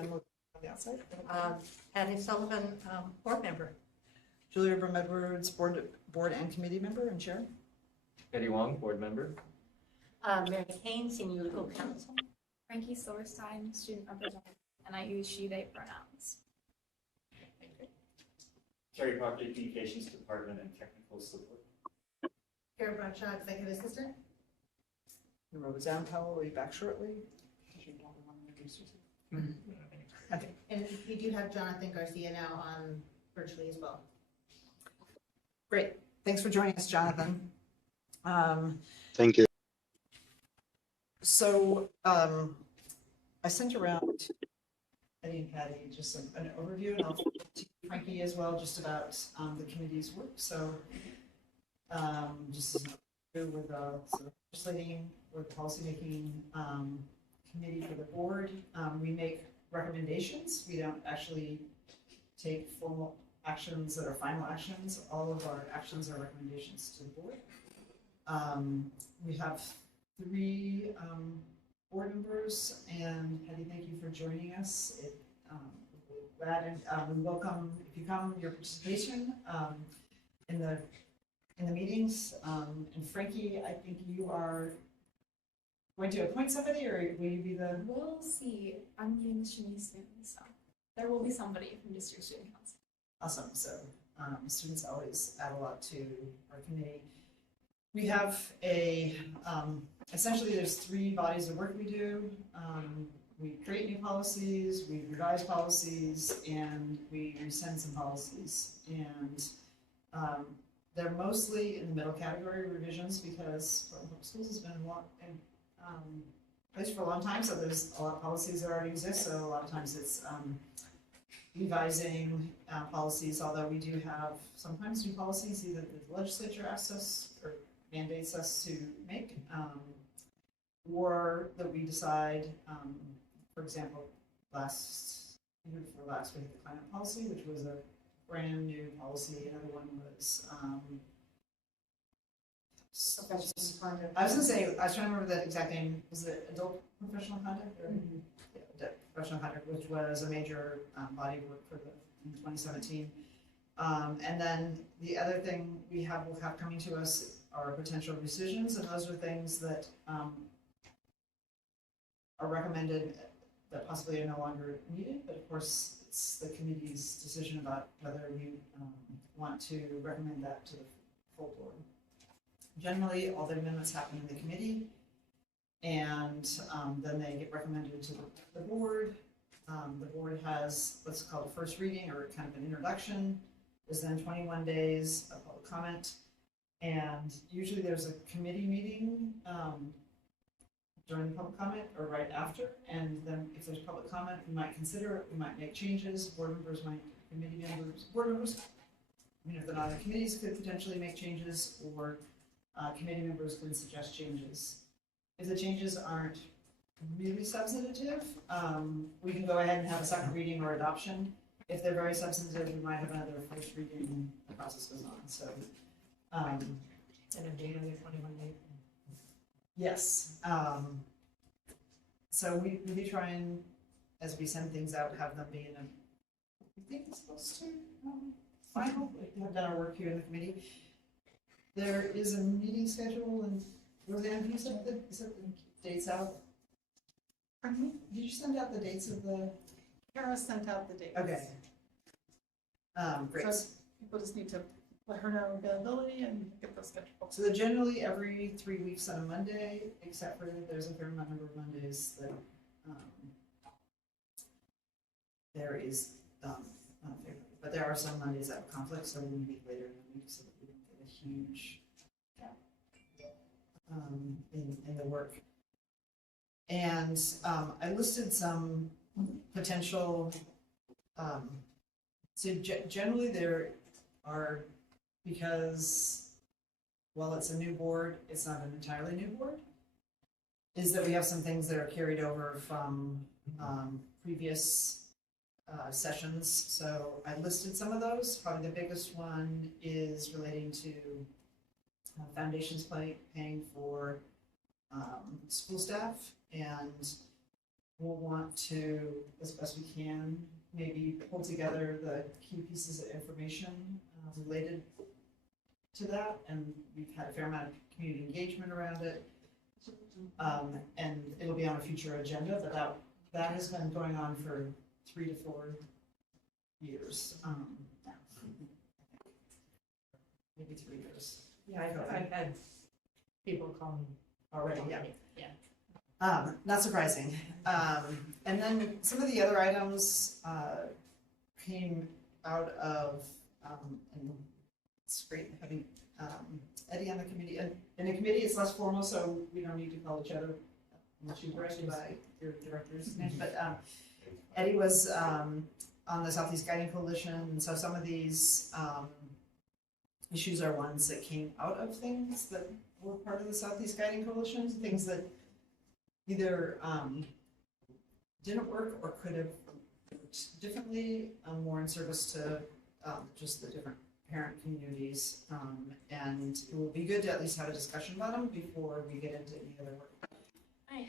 then we'll go on the outside. Patty Sullivan, board member. Julia Brum Edwards, board and committee member and chair. Eddie Wong, board member. Mary Kane, senior legal counsel. Frankie Silverstein, student representative, and I use she, they pronouns. Terry Proctor, Communications Department and Technical Support. Kara Bradshaw, executive assistant. And Roseanne Powell will be back shortly. Okay. And we do have Jonathan Garcia now on virtually as well. Great. Thanks for joining us, Jonathan. Thank you. So I sent around Eddie and Patty just an overview, and I'll to Frankie as well, just about the committee's work. So just as an overview with sort of legislating or the policymaking committee for the board, we make recommendations. We don't actually take formal actions that are final actions. All of our actions are recommendations to the board. We have 3 board members, and Patty, thank you for joining us. We're glad, and we welcome, if you come, your participation in the meetings. And Frankie, I think you are going to appoint somebody, or will you be the? We'll see. I'm meeting with Shanice soon, so there will be somebody from district student council. Awesome. So students always add a lot to our committee. We have essentially there's 3 bodies of work we do. We create new policies, we revise policies, and we rescind some policies. And they're mostly in the middle category revisions because Portland Public Schools has been in place for a long time, so there's a lot of policies that already exist, so a lot of times it's revising policies, although we do have sometimes new policies either the legislature asks us or mandates us to make, or that we decide, for example, last we had the climate policy, which was a brand new policy. Another one was I was going to say, I was trying to remember the exact name. Was it adult professional conduct? Or, yeah, adult professional conduct, which was a major body of work for in 2017. And then the other thing will have coming to us are potential rescissions, and those are things that are recommended that possibly are no longer needed, but of course it's the committee's decision about whether we want to recommend that to the full board. Generally, all the amendments happen in the committee, and then they get recommended to the board. The board has what's called a first reading, or kind of an introduction. There's then 21 days of public comment, and usually there's a committee meeting during the public comment or right after, and then if there's public comment, we might consider it, we might make changes, board members, board members, if they're not on the committees, could potentially make changes, or committee members can suggest changes. If the changes aren't really substantive, we can go ahead and have a second reading or adoption. If they're very substantive, we might have another first reading, the process goes on. So, And a date of the 21 days. yes. So we do try and, as we send things out, have them be in a, I think it's supposed to, final. We have done our work here in the committee. There is a meeting schedule, and Roseanne, can you set the dates out? Pardon me? Did you send out the dates of the? Kara sent out the dates. Okay. Great. So people just need to let her know availability and get those scheduled. So they're generally every 3 weeks on a Monday, except for there's a fair number of Mondays that there is not favorable. But there are some Mondays that have conflicts, so we meet later in the week so that we don't get a huge gap in the work. And I listed some potential, so generally there are, because while it's a new board, it's not an entirely new board, is that we have some things that are carried over from previous sessions. So I listed some of those. Probably the biggest one is relating to foundations paying for school staff, and we'll want to, as best we can, maybe pull together the key pieces of information related to that, and we've had a fair amount of community engagement around it. And it'll be on a future agenda, but that has been going on for 3 to 4 years. Now. Maybe 3 years. Yeah, I've had people call me. Already, yeah. Yeah. Not surprising. And then some of the other items came out of, and it's great having Eddie on the committee. And in a committee, it's less formal, so we don't need to call each other unless you're directed by your directors. But Eddie was on the Southeast Guiding Coalition, and so some of these issues are ones that came out of things that were part of the Southeast Guiding Coalition, things that either didn't work or could have worked differently, more in service to just the different parent communities. And it will be good to at least have a discussion about them before we get into any other work. Hi.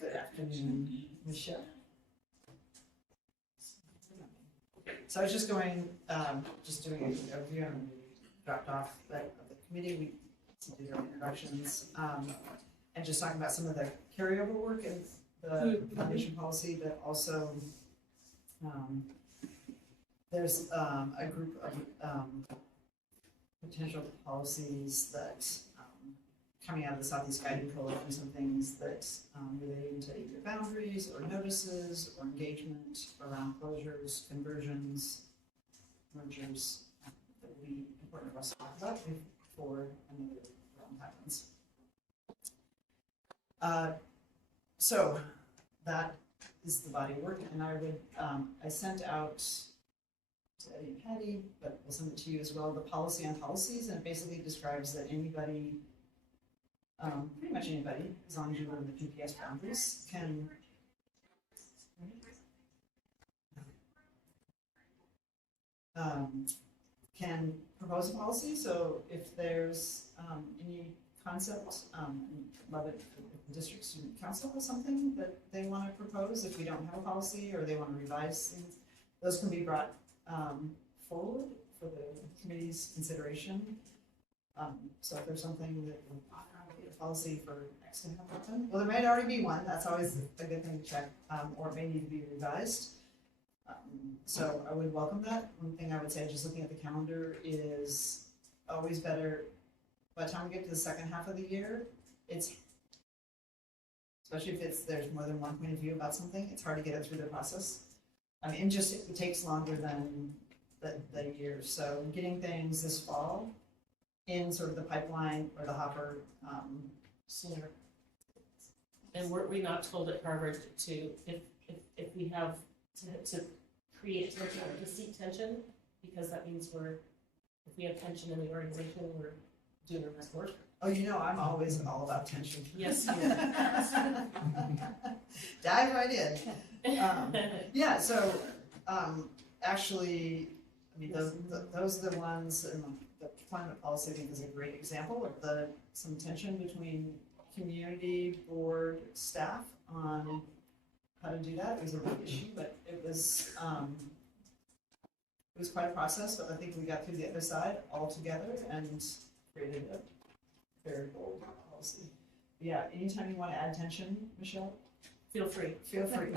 Good afternoon, Michelle. So I was just going, just doing an overview, and we dropped off the committee. We did our introductions, and just talking about some of the carryover work in the foundation policy, but also there's a group of potential policies that coming out of the Southeast Guiding Coalition, some things that relating to either boundaries or notices or engagement around closures, conversions, mergers, that will be important for us to talk about before another round happens. So that is the body of work, and I would, I sent out to Eddie and Patty, but we'll send it to you as well, the policy on policies, and it basically describes that anybody, pretty much anybody, as long as you're within the PPS boundaries, can propose a policy. So if there's any concept, love it if the district student council has something that they want to propose, if we don't have a policy or they want to revise things, those can be brought forward for the committee's consideration. So if there's something that would be a policy for X to happen, well, there might already be one, that's always a good thing to check, or it may need to be revised. So I would welcome that. One thing I would say, just looking at the calendar, is always better, by the time we get to the second half of the year, it's, especially if there's more than one point of view about something, it's hard to get it through the process. I mean, it takes longer than the year. So getting things this fall in sort of the pipeline or the hopper sooner. And were we not told at Harvard to, if we have to create tension or to seek tension, because that means if we have tension in the organization, we're doing our best work. Oh, I'm always all about tension. Yes. Dive right in. Yeah, so actually, I mean, those are the ones, and the climate policy, I think, is a great example of some tension between community, board, staff on how to do that. It was a big issue, but it was quite a process, but I think we got through the other side all together and created a very bold policy. But yeah, anytime you want to add tension, Michelle, Feel free. feel free.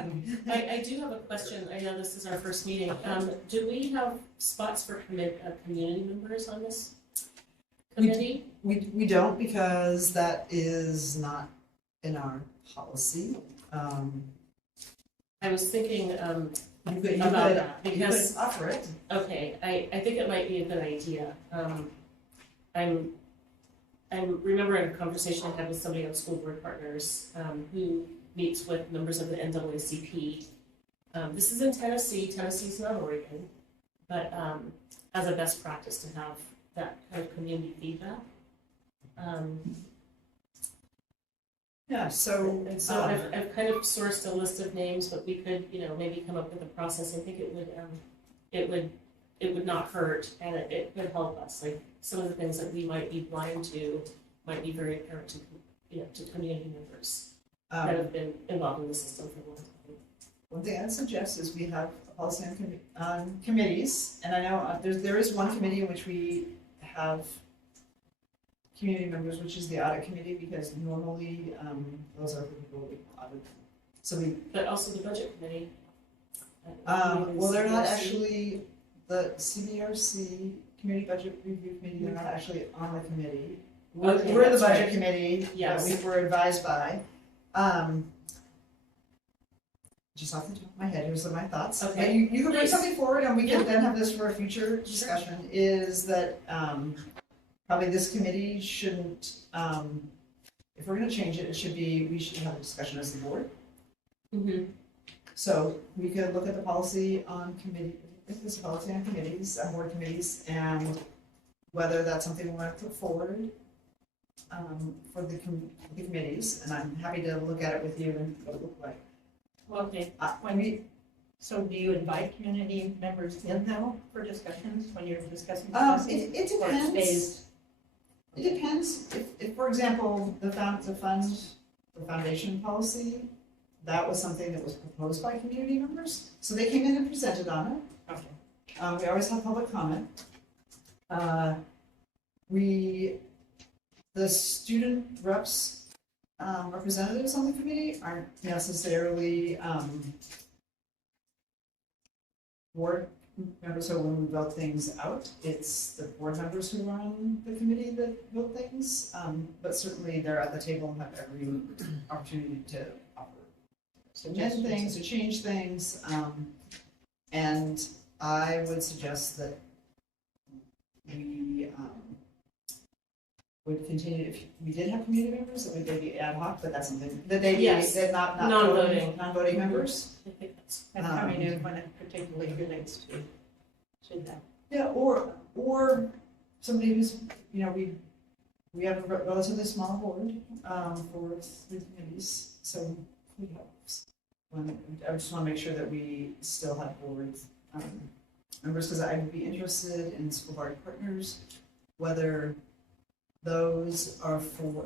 I do have a question. I know this is our first meeting. Do we have spots for community members on this committee? We don't, because that is not in our policy. I was thinking You could about that, because offer it. okay, I think it might be a good idea. I'm remembering a conversation I had with somebody on School Board Partners who meets with members of the NAACP. This is in Tennessee. Tennessee's not Oregon, but as a best practice to have that kind of community feedback. Yeah, so I've kind of sourced a list of names, but we could, maybe come up with a process. I think it would not hurt, and it could help us. Like, some of the things that we might be blind to might be very apparent to community members. that have been involved in the system for a long time. One thing I'd suggest is we have a policy on committees, and I know there is one committee in which we have community members, which is the audit committee, because normally, those are the people we audit. So we, But also the budget committee. well, they're not actually, the CBRC, Community Budget Review Committee, they're not actually on the committee. Okay, We're the that's budget right. committee that Yes. we were advised by. Just off the top of my head, here's my thoughts. Okay. But you can bring Please. something forward and we can Yeah. then have this for a future discussion, is that, probably this committee shouldn't, if we're gonna change it, it should be, we should have a discussion as the board. Mm-hmm. So we could look at the policy on committee, if this policy on committees, on board committees, and whether that's something we want to put forward for the committees, and I'm happy to look at it with you and what it look like. Okay. When we, So do you invite community members in though for discussions when you're discussing? it policies? it Or it depends, stays? it depends, if, for example, the foundation policy, that was something that was proposed by community members, so they came in and presented on it. Okay. We always have public comment. The student reps, representatives on the committee aren't necessarily, board members, so when we vote things out, it's the board members who are on the committee that vote things, but certainly they're at the table and have every opportunity to offer suggest things, to change things, and I would suggest that we would continue, if we did have community members, that would be ad hoc, but that's something, that they be, Yes. that not Non-voting. non-voting members. I think that's. And coming in when it particularly relates to that. Yeah, or somebody who's, you know, we have a relatively small board, for three committees, so who helps? I just wanna make sure that we still have board, members, because I would be interested in school board partners, whether those are for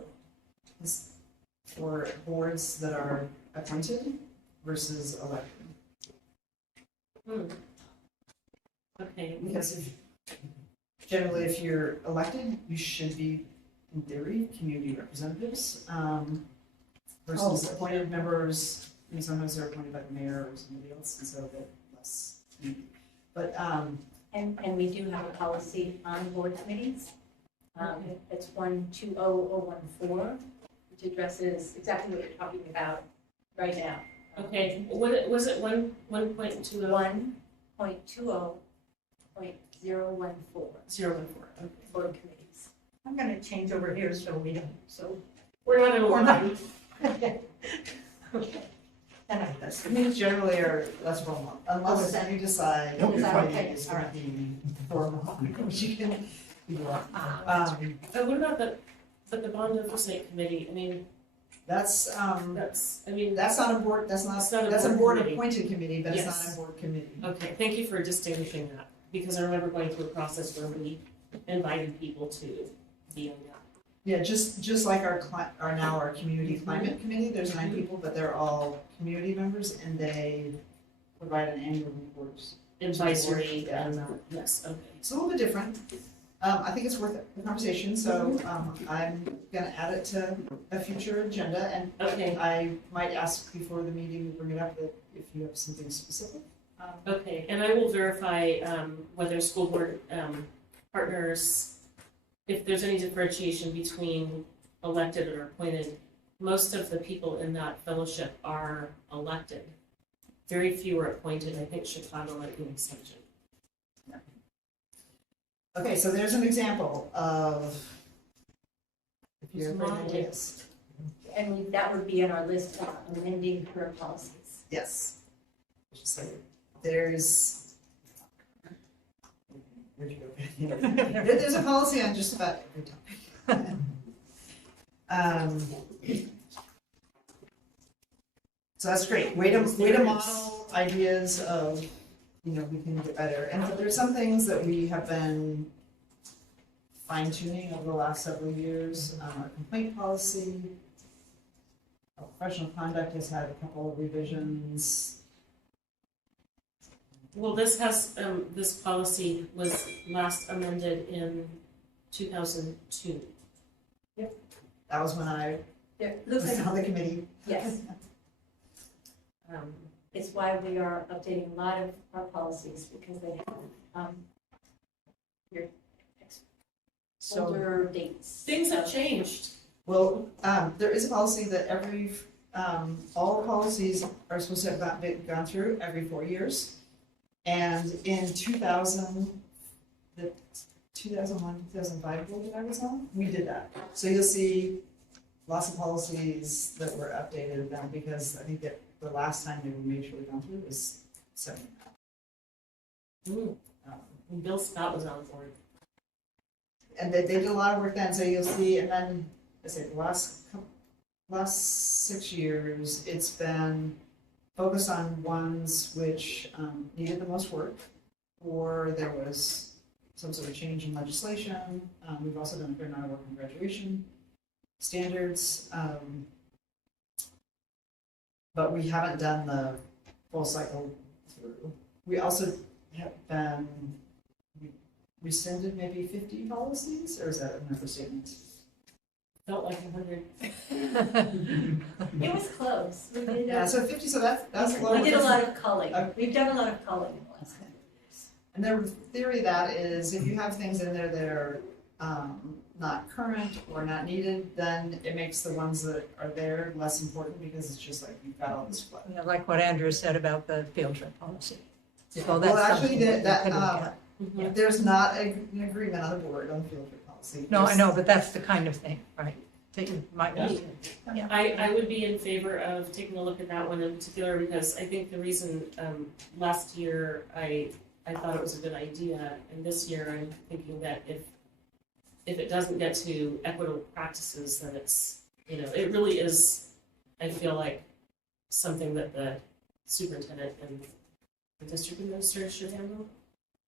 boards that are appointed versus elected. Okay. Because generally, if you're elected, you should be, in theory, community representatives, versus appointed members, and sometimes they're appointed by the mayor or somebody else, and so they're less community. But, And we do have a policy on board committees. Okay. It's 120014, which addresses exactly what you're talking about right now. Okay, was it 1.20? 1.20.014 014, okay. board committees. I'm gonna change over here so we don't, so. We're not in We're order. not. Okay. And I guess. committees generally are less formal, unless you decide Nope, you're your fine. committee is gonna be formal, which you can do that. What about the bond oversight committee? I mean, That's, that's not a board, that's a board committee. appointed committee, but it's not Yes. a board committee. Okay, thank you for distinguishing that, because I remember going through a process where we invited people to be on that. Yeah, just like our community climate committee, there's 9 people, but they're all community members and they provide an annual report. Advisory, Yeah. and, yes, okay. It's a little bit different. I think it's worth the conversation, so I'm gonna add it to a future agenda, and Okay. I might ask before the meeting, we bring it up, that if you have something specific. Okay, and I will verify whether school board partners, if there's any differentiation between elected or appointed. Most of the people in that fellowship are elected. Very few are appointed. I think Chicago might be an exception. Okay, so there's an example of, if you're Small. afraid of ideas. And that would be on our list of amending current policies. Yes. So there's, where'd you go? There's a policy on just about every topic. So that's great. Way to model ideas of, you know, we can get better. And there's some things that we have been fine tuning over the last several years. Our complaint policy, Professional conduct has had a couple of revisions. Well, this policy was last amended in 2002. That was when I There, looks was like, on the committee. yes, Um, it's why we are updating a lot of our policies, because they have, your So, older dates. Things have changed. Well, there is a policy that all policies are supposed to have gone through every 4 years. And in 2000, the 2001, 2005 board that I was on, we did that. So you'll see lots of policies that were updated then, because I think that the last time they were majorly gone through was 7. When Bill Scott was on board. And they did a lot of work then, so you'll see, and then, I say, the last 6 years, it's been focused on ones which needed the most work, or there was some sort of change in legislation. We've also done a fair amount of work on graduation standards, but we haven't done the full cycle through. We also have been, we rescinded maybe 50 policies, or is that an understatement? Felt like 100. It was close. We did, Yeah, so 50, so that's low. we did a lot of culling. Okay. We've done a lot of culling in the last couple of years. And the theory of that is if you have things in there that are not current or not needed, then it makes the ones that are there less important, because it's just like you've got all this flood. like what Andrew said about the field trip policy. So Well, that's actually, something that, we could look at. Yeah. there's not an agreement on the board on field trip policy. No, I There's- know, but that's the kind of thing, right, that you might need. I would be in favor of taking a look at that one in particular, because I think the reason, last year, I thought it was a good idea, and this year I'm thinking that if it doesn't get to equitable practices, then it's, it really is, I feel like, something that the superintendent and the district administrator should handle.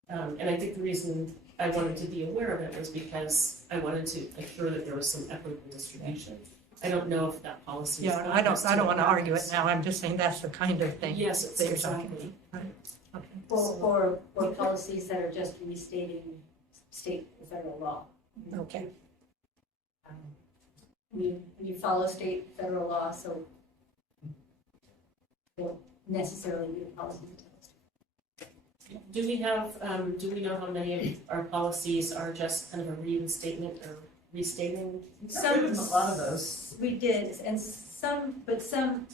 And I think the reason I wanted to be aware of it was because I wanted to ensure that there was some equitable distribution. I don't know if that policy is. Yeah, I don't want to argue it now, I'm just saying that's the kind of thing Yes, it's that you're talking exactly. about. Okay. For policies that are just restating state and federal law. Okay. We follow state and federal law, so they don't necessarily need a policy to tell us. Do we know how many of our policies are just kind of a reinstatement or restating? Some, a lot of those. We did, and some, particularly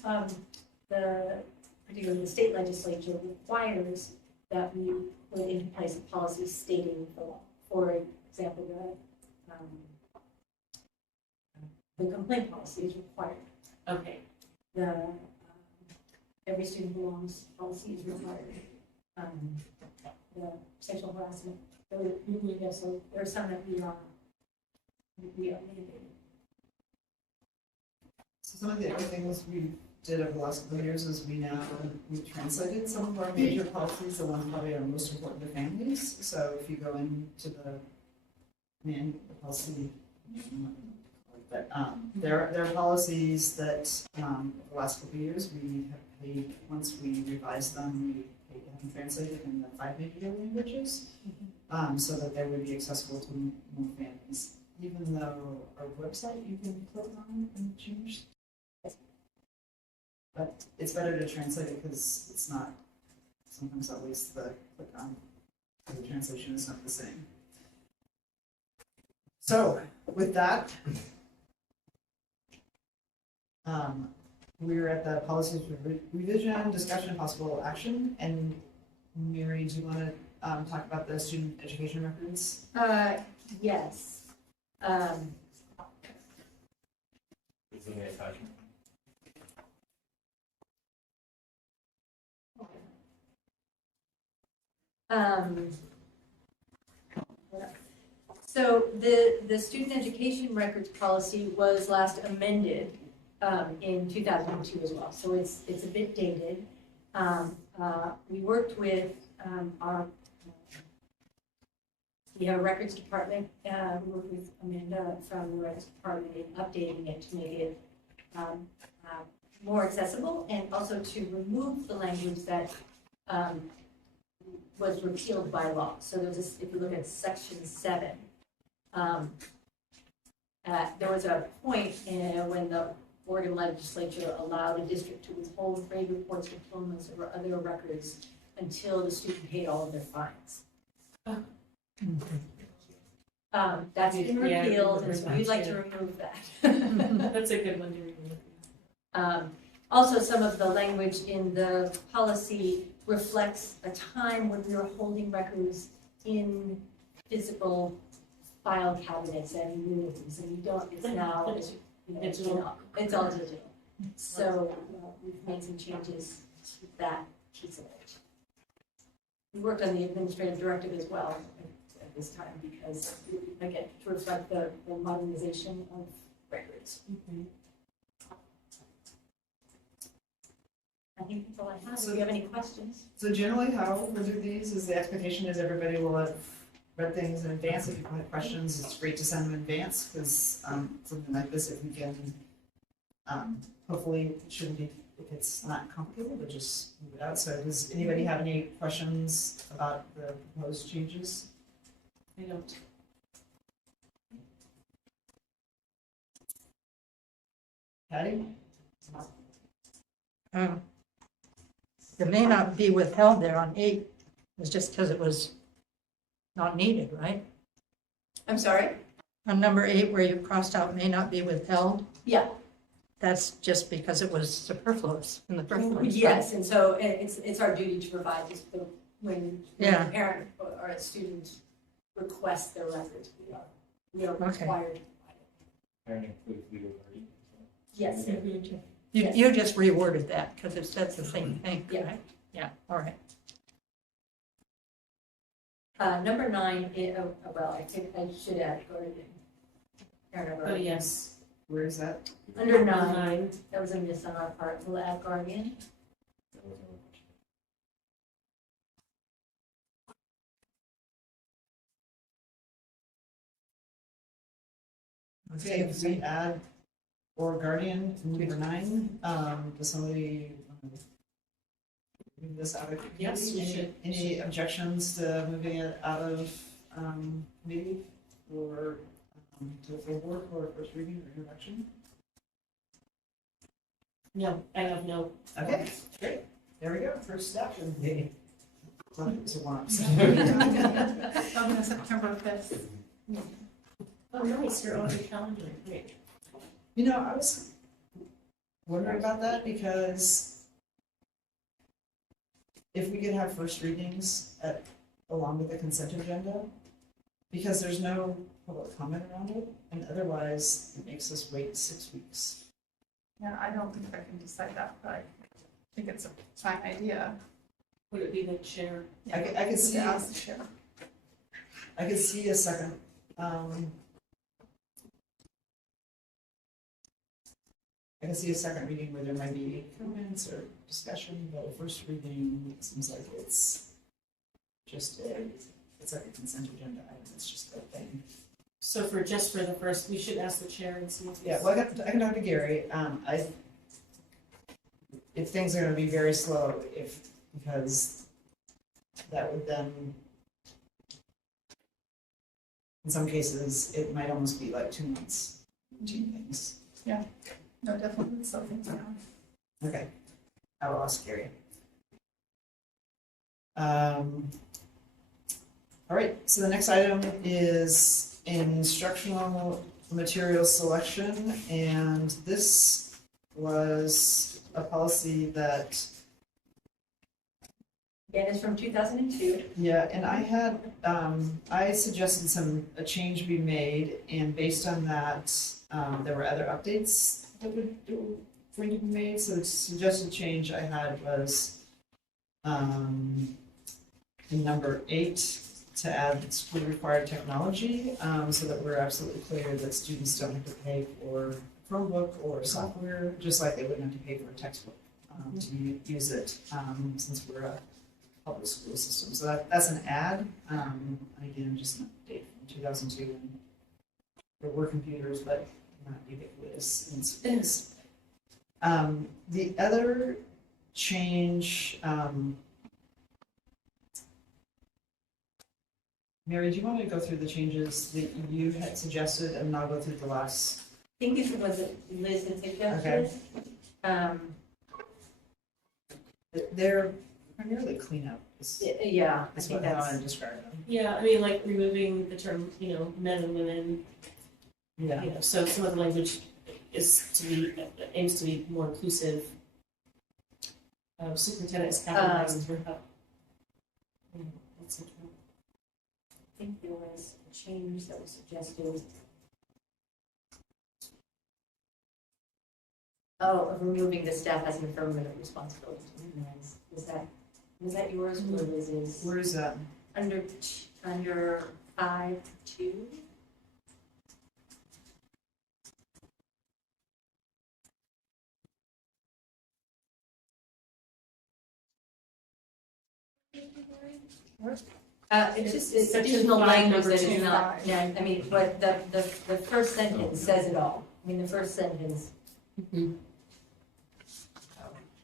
the state legislature requires that we put into place a policy stating the law. For example, the complaint policy is required. Okay, The every student belongs policy is required. The sexual harassment, so there are some that we are mandating. So some of the other things we did over the last couple of years is we translated some of our major policies, the ones probably are most important to families. So if you go into the policy, but there are policies that over the last couple of years we have paid, once we revised them, we paid to have them translated in the 5 major languages, so that they would be accessible to more families. Even though our website you can click on and change, but it's better to translate it because it's not sometimes always the click on the translation is not the same. So with that, we're at the policies revision, discussion, and possible action. And Mary, do you want to talk about the student education records? Yes. Is there any attachment? So the student education records policy was last amended in 2002 as well, so it's a bit dated. We worked with we have a records department, we worked with Amanda from the records department in updating it to make it more accessible, and also to remove the language that was repealed by law. So there's this, if you look at section 7, there was a point when the Oregon legislature allowed a district to withhold grade reports, diplomas, or other records until the student paid all of their fines. That's been Yeah, I repealed, remember and that, we'd like yeah. to remove that. That's a good one to remember. Also, some of the language in the policy reflects a time when we were holding records in physical file cabinets and rooms, and we don't, it's now, you know, Digital. it's all digital. So we've made some changes to that piece of it. We worked on the administrative directive as well at this time because, again, to reflect the modernization of records. I think that's all I have. Do you have any questions? So generally, how we'll do these is the expectation is everybody will have read things in advance. If you have questions, it's great to send them in advance, because something like this, if we can, hopefully, it shouldn't be, if it's not complicated, but just move it out. So does anybody have any questions about the proposed changes? I don't. Patty? It may not be withheld there on 8, it's just because it was not needed, right? I'm sorry? On number 8, where you crossed out may not be withheld, Yeah. that's just because it was superfluous in the first place. Yes, and so it's our duty to provide this, when Yeah. a parent or a student requests their records, we are Okay. required to provide it. Parent includes legal guardian. Yes. Okay. You just reworded that because it says the same thing, Yeah. right? Yeah, all right. Number 9, well, I think I should add guardian. Parent or Oh, guardian. yes. Where is that? Under 9, that was a miss on our part, we'll add guardian. That was another question. Okay, if we add or guardian to number 9, does somebody move this out of committee? Yes, we should. Any objections to moving it out of committee or to the full board for first reading or introduction? No, I have no. Okay, great. There we go, first action. Yay. Thought it was a warm-up. September 5th. Oh, nice, you're on the calendar, great. You know, I was wondering about that because if we could have first readings along with the consent agenda, because there's no public comment around it, and otherwise it makes us wait 6 weeks. Yeah, I don't think I can decide that, but I think it's a fine idea. Would it be the chair? I could see, Ask the chair. I could see a second, I can see a second reading where there might be comments or discussion, but a first reading it seems like it's just it's like a consent agenda item. It's just a thing. So for the first, we should ask the chair and see if. Yeah, well, I can talk to Gary. If things are going to be very slow, because that would then, in some cases, it might almost be like 2 months between things. No, definitely something down. Okay, I will ask Gary. All right, so the next item is instructional material selection, and this was a policy that, Again, it's from 2002. yeah, and I had, I suggested a change be made, and based on that, there were other updates that were going to be made, so the suggested change I had was in number 8, to add school required technology, so that we're absolutely clear that students don't have to pay for Chromebook or software, just like they wouldn't have to pay for a textbook to use it, since we're a public school system. So that's an add. Again, just an update from 2002. And there were computers, but not ubiquitous in schools. The other change, Mary, do you want me to go through the changes that you had suggested, and I'll go through the last? I think these are ones that Liz had suggested. They're primarily cleanup, Yeah, I is think what, how I that's, describe them. Yeah, I mean, like removing the term, men and women, Yeah. so some of the language aims to be more inclusive. Superintendent is capitalized throughout. That's interesting. I think there was a change that was suggested. Oh, of removing the staff has an affirmative responsibility to organize. Was that yours or Liz's? Where is that? Under 5.2. It's additional language that is not, yeah, I mean, but the first sentence says it all. I mean, the first sentence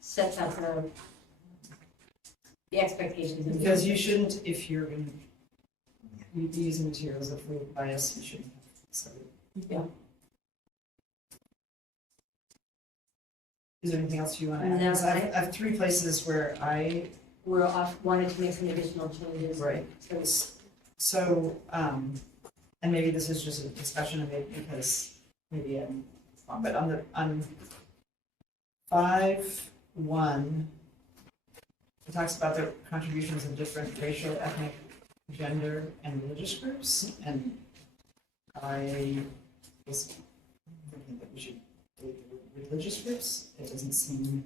sets up the expectations. of the- Because you shouldn't, if you're going to be using materials of food bias, you shouldn't have. So, Yeah. is there anything else you want to add? No, 'Cause I have three places where We're off, wanted to make some additional changes. Right. So, and maybe this is just a discussion of it because maybe I'm wrong, but on 5.1, it talks about the contributions of different racial, ethnic, gender, and religious groups, and I was thinking that we should do religious groups. It doesn't seem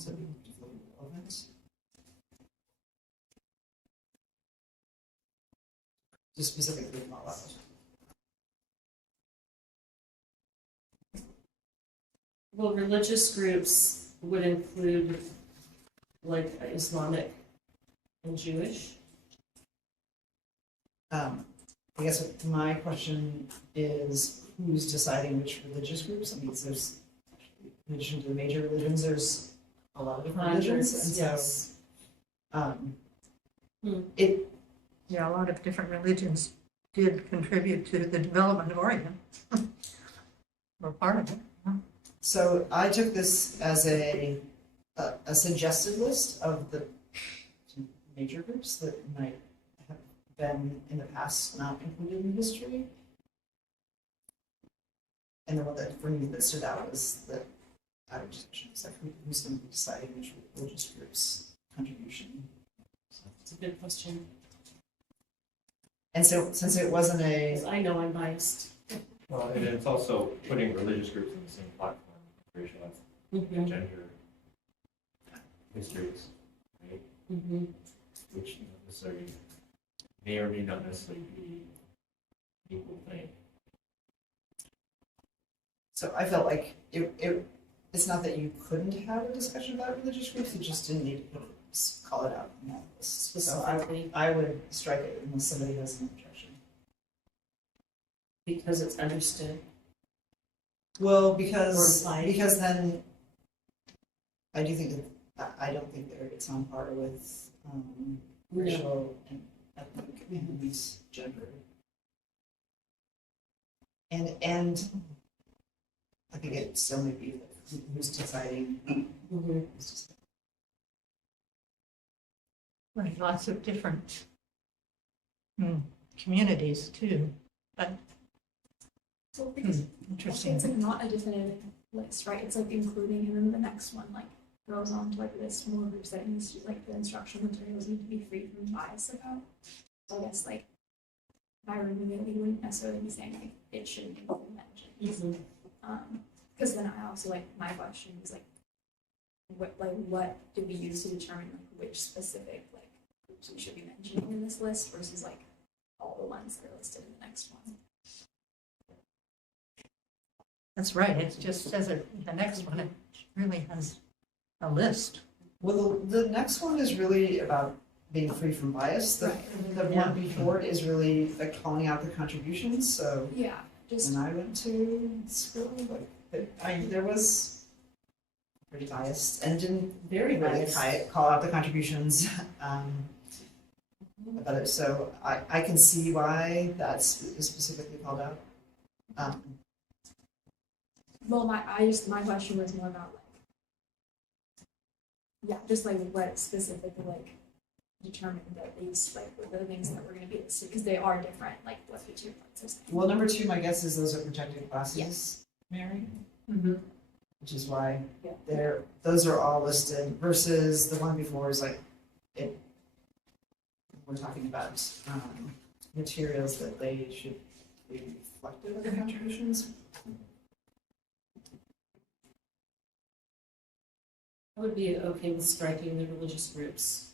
to be particularly relevant. Just specifically not allowed. Well, religious groups would include like Islamic and Jewish. I guess my question is, who's deciding which religious groups? I mean, there's, in addition to the major religions, there's a lot of different religions, and Yes. it, Yeah, a lot of different religions did contribute to the development of Oregon. Or part of it. so I took this as a suggested list of the major groups that might have been in the past not included in history. And the one that for me that stood out was that out of discussion, it's like who's going to be deciding which religious groups' contribution. It's a good question. And so since it wasn't a, 'Cause I know I'm biased. Well, and it's also putting religious groups on the same platform, racial, ethnic, gender, histories, right? Which necessarily may or may not necessarily be equal thing. so I felt like it's not that you couldn't have a discussion about religious groups, you just didn't need to call it out in that list. So Specifically, I would strike it unless somebody has an objection. because it's understood. Well, Or because implied. then I do think I don't think that it's on par with racial and ethnic and gender. And I think it still may be like who's deciding. who's deciding. Right, lots of different communities too, but So because interesting. it's like not a definitive list, right? It's like including, and then the next one like goes on to like list more groups that needs to, like the instructional materials need to be free from bias about. So I guess like by removing it, we wouldn't necessarily be saying like it shouldn't be mentioned. Because then I also like my question is like what do we use to determine like which specific like groups we should be mentioning in this list versus like all the ones that are listed in the next one. That's right, it just says it, the next one, it really has a list. Well, the next one is really about being free from bias. The one before it is really like calling out the contributions. So Yeah, Just, when I went to school, there was pretty biased and didn't Very really biased. call out the contributions. About it, so I can see why that's specifically called out. well, my question was more about like, yeah, just like what specifically like determined that these like were the things that were gonna be listed, because they are different, like what the 2 points is. Well, number 2, my guess is those are protected classes, Mary, Mhm. which is why Yeah. those are all listed versus the one before is like, we're talking about materials that they should be reflective of their contributions. I would be okay with striking the religious groups.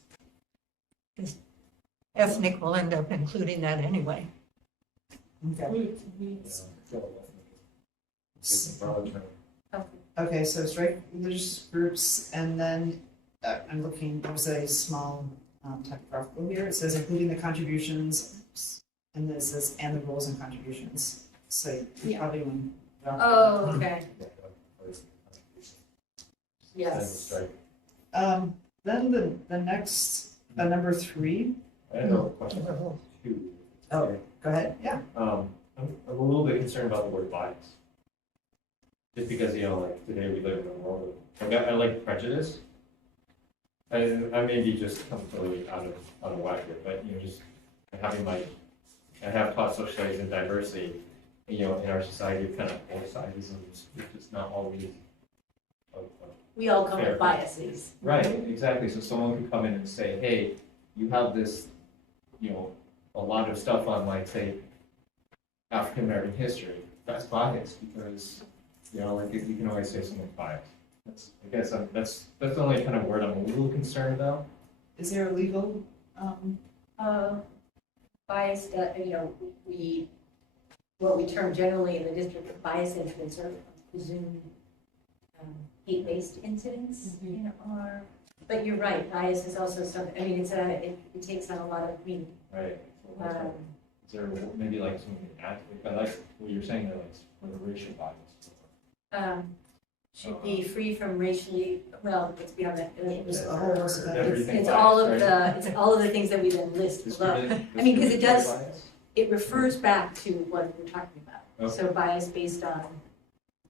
Ethnic will end up including that anyway. Okay. Okay. Okay, so strike religious groups, and then I'm looking, there was a small typographical here, it says including the contributions, and then it says and the roles and contributions, so you Yeah. probably want. Oh, okay, yes. Then the next, number 3, I have a question too. Oh. go ahead, yeah. I'm a little bit concerned about the word bias. Just because, like, today we live in a world of, like, I like prejudice. I may be just completely out of whack here, but, just having I have taught social studies and diversity, in our society, kind of both sides, and it's just not always. We all come Fair. with biases. Right, exactly. So someone could come in and say, hey, you have this, a lot of stuff on, like, say, African American history. That's biased because, like, you can always say something's biased. That's the only kind of word I'm a little concerned about. Is there a legal, Biased, what we term generally in the district of bias incidents are presumed hate-based incidents, or, but you're right, bias is also something, it takes on a lot of meaning. Right. Is there maybe like something active? I like what you're saying, that like for the racial bias. Should be free from racially, well, let's be honest. Just a whole list of Everything It's biased, all of right? it's all of the things that we then list below. Because it does, it refers back to what we're talking about. Okay. So bias based on,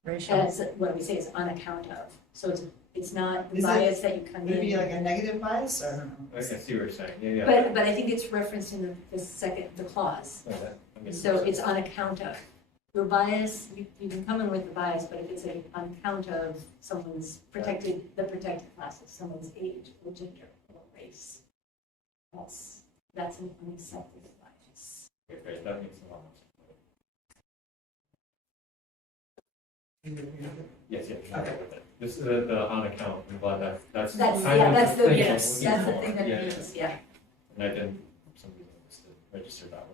Racial. as what we say is on account of. So it's not Is it bias that you come maybe in. like a negative bias, I don't know. I see what you're saying. Yeah. But I think it's referenced in the clause. Oh, that makes So sense. it's on account of. Your bias, you can come in with the bias, but if it's on account of someone's the protected classes, someone's age or gender or race, that's an unacceptable bias. Okay, great. That makes a lot more sense. Yes. Okay. This is the on account. I'm glad that's That's, kind yeah, of that's the the, thing yes, I'm that's the looking thing for. that it means, yeah. And I didn't, for some reason, register that one.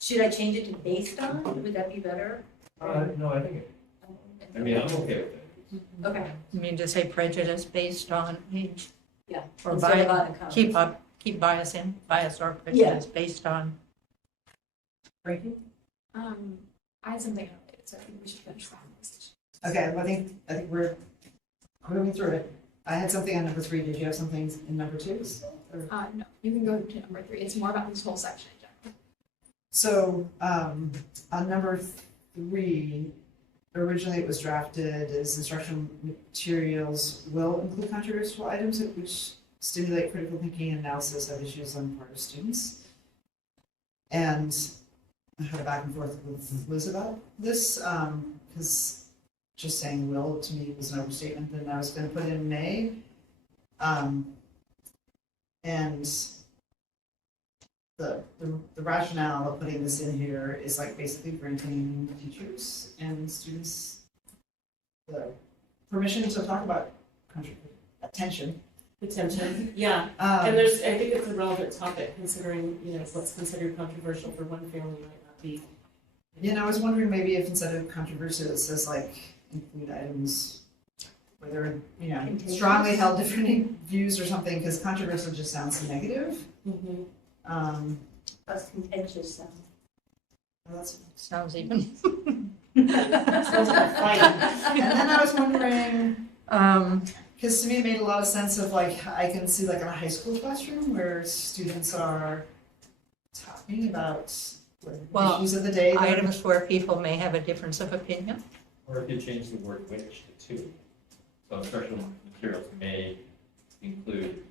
Should I change it to based on? Would that be better? No, I think I'm okay with it. Okay, You mean to say prejudice based on age? yeah. Or Instead of bias, on account. keep bias in, bias or prejudice based on, Frankie? I had something unrelated, so I think we should finish that list. Okay, well, I think we're moving through it. I had something on number 3, did you have something in number 2? No, you can go to number 3, it's more about this whole section in general. So, on number 3, originally it was drafted as instructional materials will include controversial items which stimulate critical thinking and analysis of issues on the part of students. And I had a back and forth with Liz about this, because just saying will to me was an overstatement, then I was gonna put in may. And the rationale of putting this in here is like basically granting teachers and students the permission to talk about attention. Attention, yeah. And I think it's a relevant topic considering, what's considered controversial for one family might not be. I was wondering maybe if instead of controversial, it says like include items where there are, Contentious. strongly held different views or something, because controversial just sounds negative. Mm-hmm. That's contentious, so. Oh, that's Sounds even. Sounds like a fight. And then I was wondering, Um, because to me it made a lot of sense of like, I can see like in a high school classroom where students are talking about Well, issues of the day. that- items where people may have a difference of opinion. Or if you change the word which to two. So instructional materials may include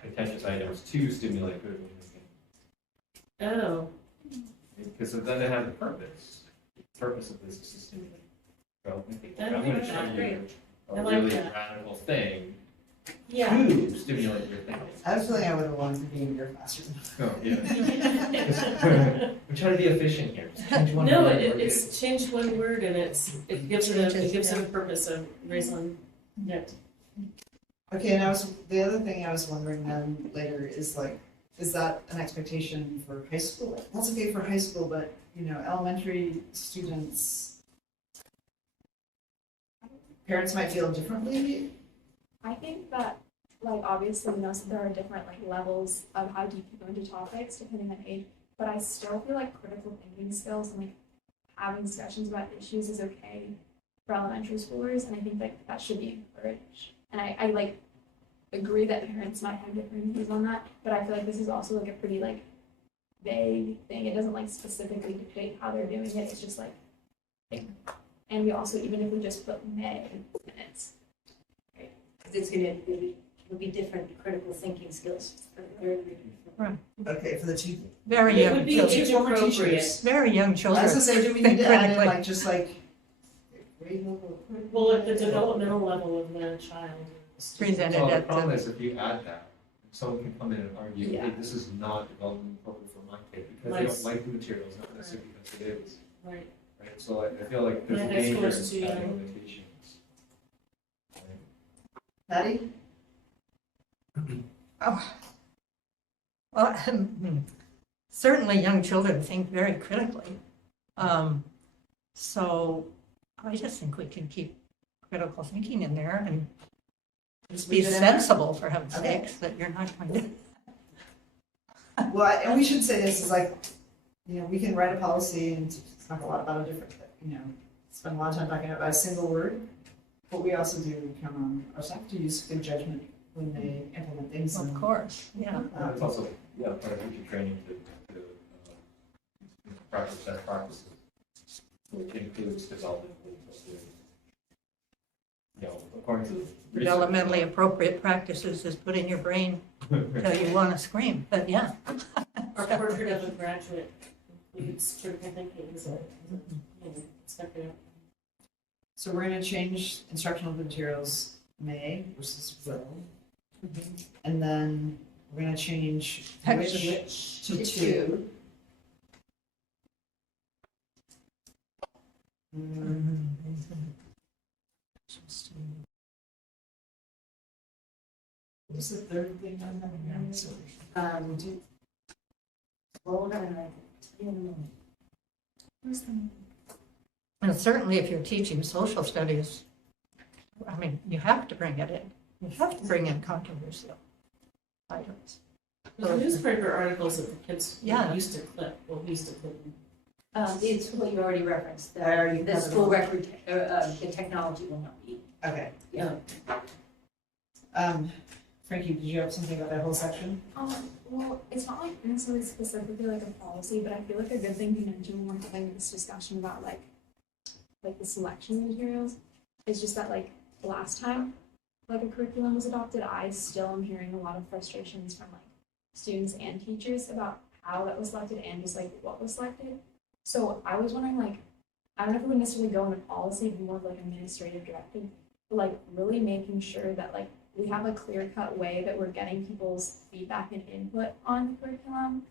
contentious items to stimulate critical thinking. Oh, Because then they have the purpose. The purpose of this is to stimulate. So I think I I'm think gonna show that's you great. a I like really that. radical thing yeah. to stimulate your thinking. I was feeling I would have wanted to be in your classroom. Oh, yeah. We're trying to be efficient here. Just change one No, word. it's changed one word and it gives it a purpose of raison d'etre. Okay, and the other thing I was wondering then later is like, is that an expectation for high school? That's okay for high school, but, you know, elementary students, parents might feel differently. I think that, like, obviously, we know that there are different, like, levels of how deep you go into topics depending on age, but I still feel like critical thinking skills and, like, having discussions about issues is okay for elementary schoolers, and I think, like, that should be encouraged. And I like, agree that parents might have different views on that, but I feel like this is also, like, a pretty, like, vague thing. It doesn't, like, specifically dictate how they're doing it, it's just, like, thing. And we also, even if we just put may, and it's Because it'll be different critical thinking skills for very different. Okay, for the two. Very It young would be children. age Former appropriate. teachers. Very young I children. was gonna say, do we need to add in Critically. like, just like, grade level? Well, at the developmental level of the child. Presented Well, the at the, problem is if you add that, someone can come in and argue, Yeah. hey, this is not development appropriate for my kid because they Nice. don't like the materials, not necessarily because it is, Right. right? So I feel like there's My a high danger school's too in adding young. limitations. Right? Patty? well, certainly young children think very critically. So I just think we can keep critical thinking in there and Just be leave it in there? sensible, for heaven's Okay. sakes, that you're not going to. Well, and we should say this is like, you know, we can write a policy and talk a lot about a different, you know, spend a lot of time talking about a single word. But we also do count on our staff to use good judgment when they implement things. Of course, yeah. And it's also, yeah, part of teacher training to practice best practices, which includes development of the, you know, according to research. Developmentally appropriate practices is put in your brain till you want to scream, but yeah. Our portrait of a graduate includes critical thinking as a expected. So we're gonna change instructional materials may versus will. And then we're gonna change which to two. What's the third thing on that? Well, no, no, where's the And certainly if you're teaching social studies, I mean, you have to bring it in. You have to bring in controversial items. The newspaper articles that the kids Yeah. used to clip, It's what you already referenced, I already the covered school it. record, the technology will not be. Okay. Yeah. Frankie, did you have something about that whole section? Well, it's not like necessarily specifically like a policy, but I feel like a good thing to mention when we're having this discussion about like the selection materials is just that like last time like a curriculum was adopted, I still am hearing a lot of frustrations from like students and teachers about how that was selected and just like what was selected. So I was wondering like, I don't know if it would necessarily go into policy, but more of like administrative directive, but like really making sure that like we have a clear-cut way that we're getting people's feedback and input on the curriculum.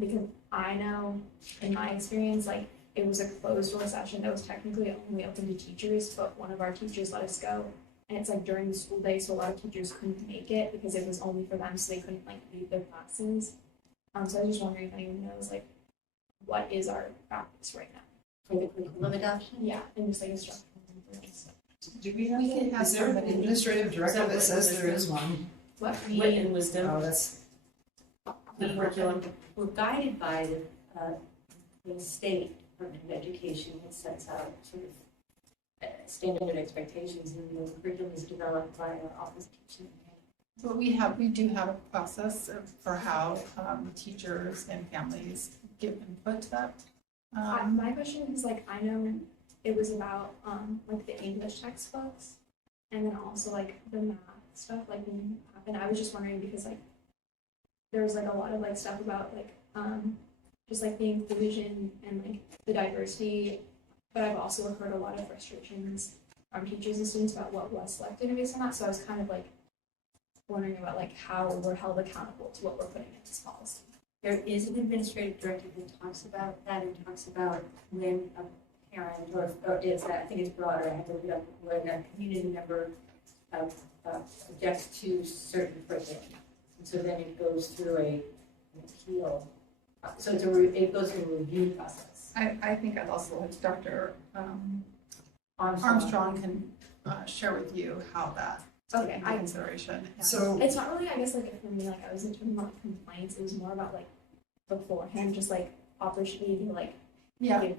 Because I know in my experience, like it was a closed door session that was technically only open to teachers, but one of our teachers let us go. And it's like during the school day, so a lot of teachers couldn't make it because it was only for them, so they couldn't like leave their classes. So I was just wondering if anyone knows like what is our practice right now? For the curriculum adoption? Yeah, and just like instructional materials. Do we have, is there an administrative directive that says there is one? What wit and wisdom, Oh, that's, the curriculum. We're guided by the state Department of Education that sets out sort of standard expectations, and the curriculum is developed by our Office of Teaching and Training. But we do have a process for how teachers and families give input to that. My question is like, I know it was about like the English textbooks and then also like the math stuff, like when it happened. I was just wondering because like there was like a lot of like stuff about like just like the inclusion and like the diversity, but I've also heard a lot of frustrations from teachers and students about what was selected based on that. So I was kind of like wondering about like how we're held accountable to what we're putting in this policy. There is an administrative directive that talks about that and talks about when a parent or it's, I think it's broader, I have to look it up, when a community member objects to certain curriculum. And so then it goes through an appeal. So it goes through a review process. I think I'd also like Dr. Armstrong can share with you how that Okay, into consideration. Yeah. So, It's not really, I guess, like for me, like I wasn't talking about complaints. It was more about like beforehand, just like opportunity to like Yeah, give.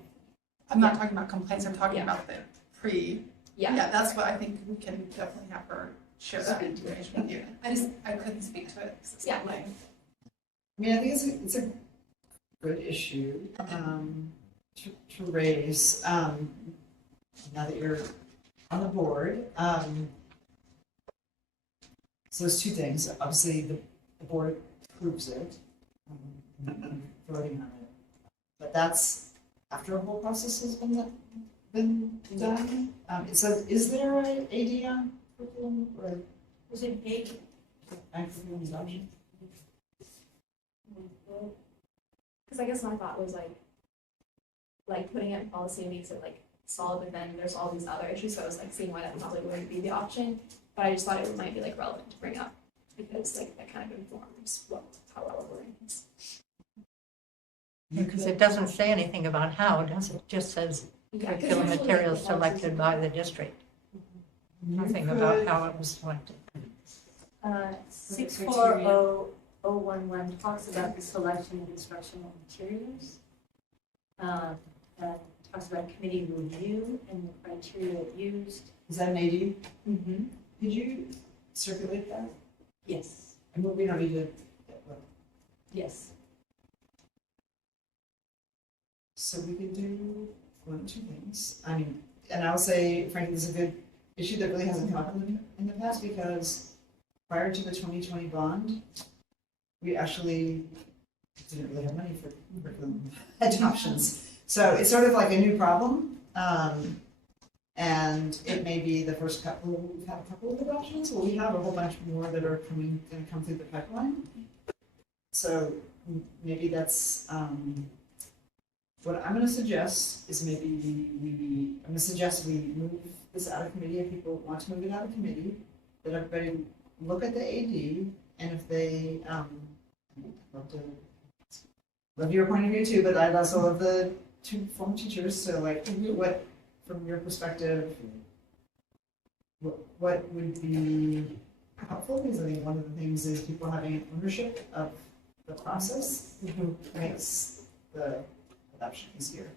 I'm not talking about complaints, I'm talking Yeah. about the yeah, that's what I think we can definitely have her share that information with you. I couldn't speak to it specifically. I mean, I think it's a good issue to raise now that you're on the board. So there's two things. Obviously, the board approves it, voting on it, but that's after a whole process has been done. Is there an AD on curriculum or Was it big? curriculum adoption? Because I guess my thought was like putting it in policy makes it like solid, but then there's all these other issues. So I was like seeing why that probably wouldn't be the option. But I just thought it might be like relevant to bring up because like that kind of informs how relevant it is. Because it doesn't say anything about how, does it? It just says Yeah, 'cause curriculum usually, materials like, selected by the district. Nothing about how it was selected. 640011 talks about the selection of instructional materials. Talks about committee review and the criteria used. Is that an AD? Mm-hmm. Could you circulate that? Yes, I mean, we don't need to. yes. So we could do one of two things. I mean, and I'll say, frankly, this is a good issue that really hasn't come up in the past because prior to the 2020 bond, we actually didn't really have money for curriculum adoptions. So it's sort of like a new problem. And it may be the first couple, we've had a couple of adoptions, but we have a whole bunch more that are going to come through the pipeline. So maybe that's, what I'm gonna suggest is maybe I'm gonna suggest we move this out of committee if people want to move it out of committee, that everybody look at the AD, and if they, love your point of view too, but I also love the two former teachers, so like, what, from your perspective, what would be helpful? Because I think one of the things is people having ownership of the process makes the adoption easier.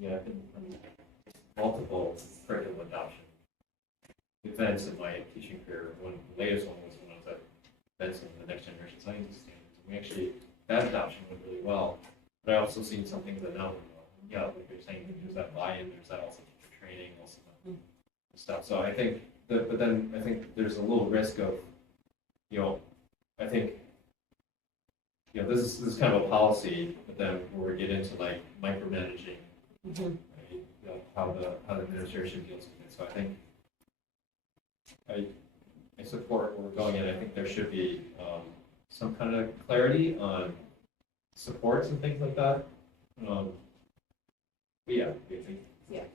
Yeah, I've been multiple curriculum adoption events in my teaching career. One, the latest one was when I was at Benson, the Next Generation Scientist Standards. And we actually, that adoption went really well. But I also seen something that now, yeah, like you're saying, there's that buy-in, there's that also teacher training, also that stuff. So I think, but then I think there's a little risk of, I think, this is kind of a policy, but then where we get into like micromanaging, right, how the administration deals with it. So I think I support where we're going, and I think there should be some kind of clarity on supports and things like that. But yeah,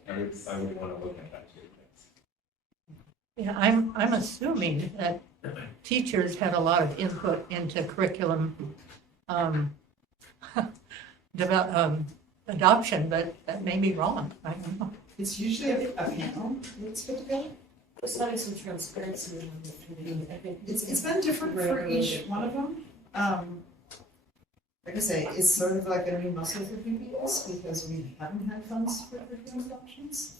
I would want to look at that too. Yeah, I'm assuming that teachers had a lot of input into curriculum adoption, but that may be wrong. I don't know. It's usually a panel that's put together. There's having some transparency in the community, I think. It's been different for each one of them. like I say, it's sort of like a new muscle for PBS because we haven't had funds for curriculum adoptions.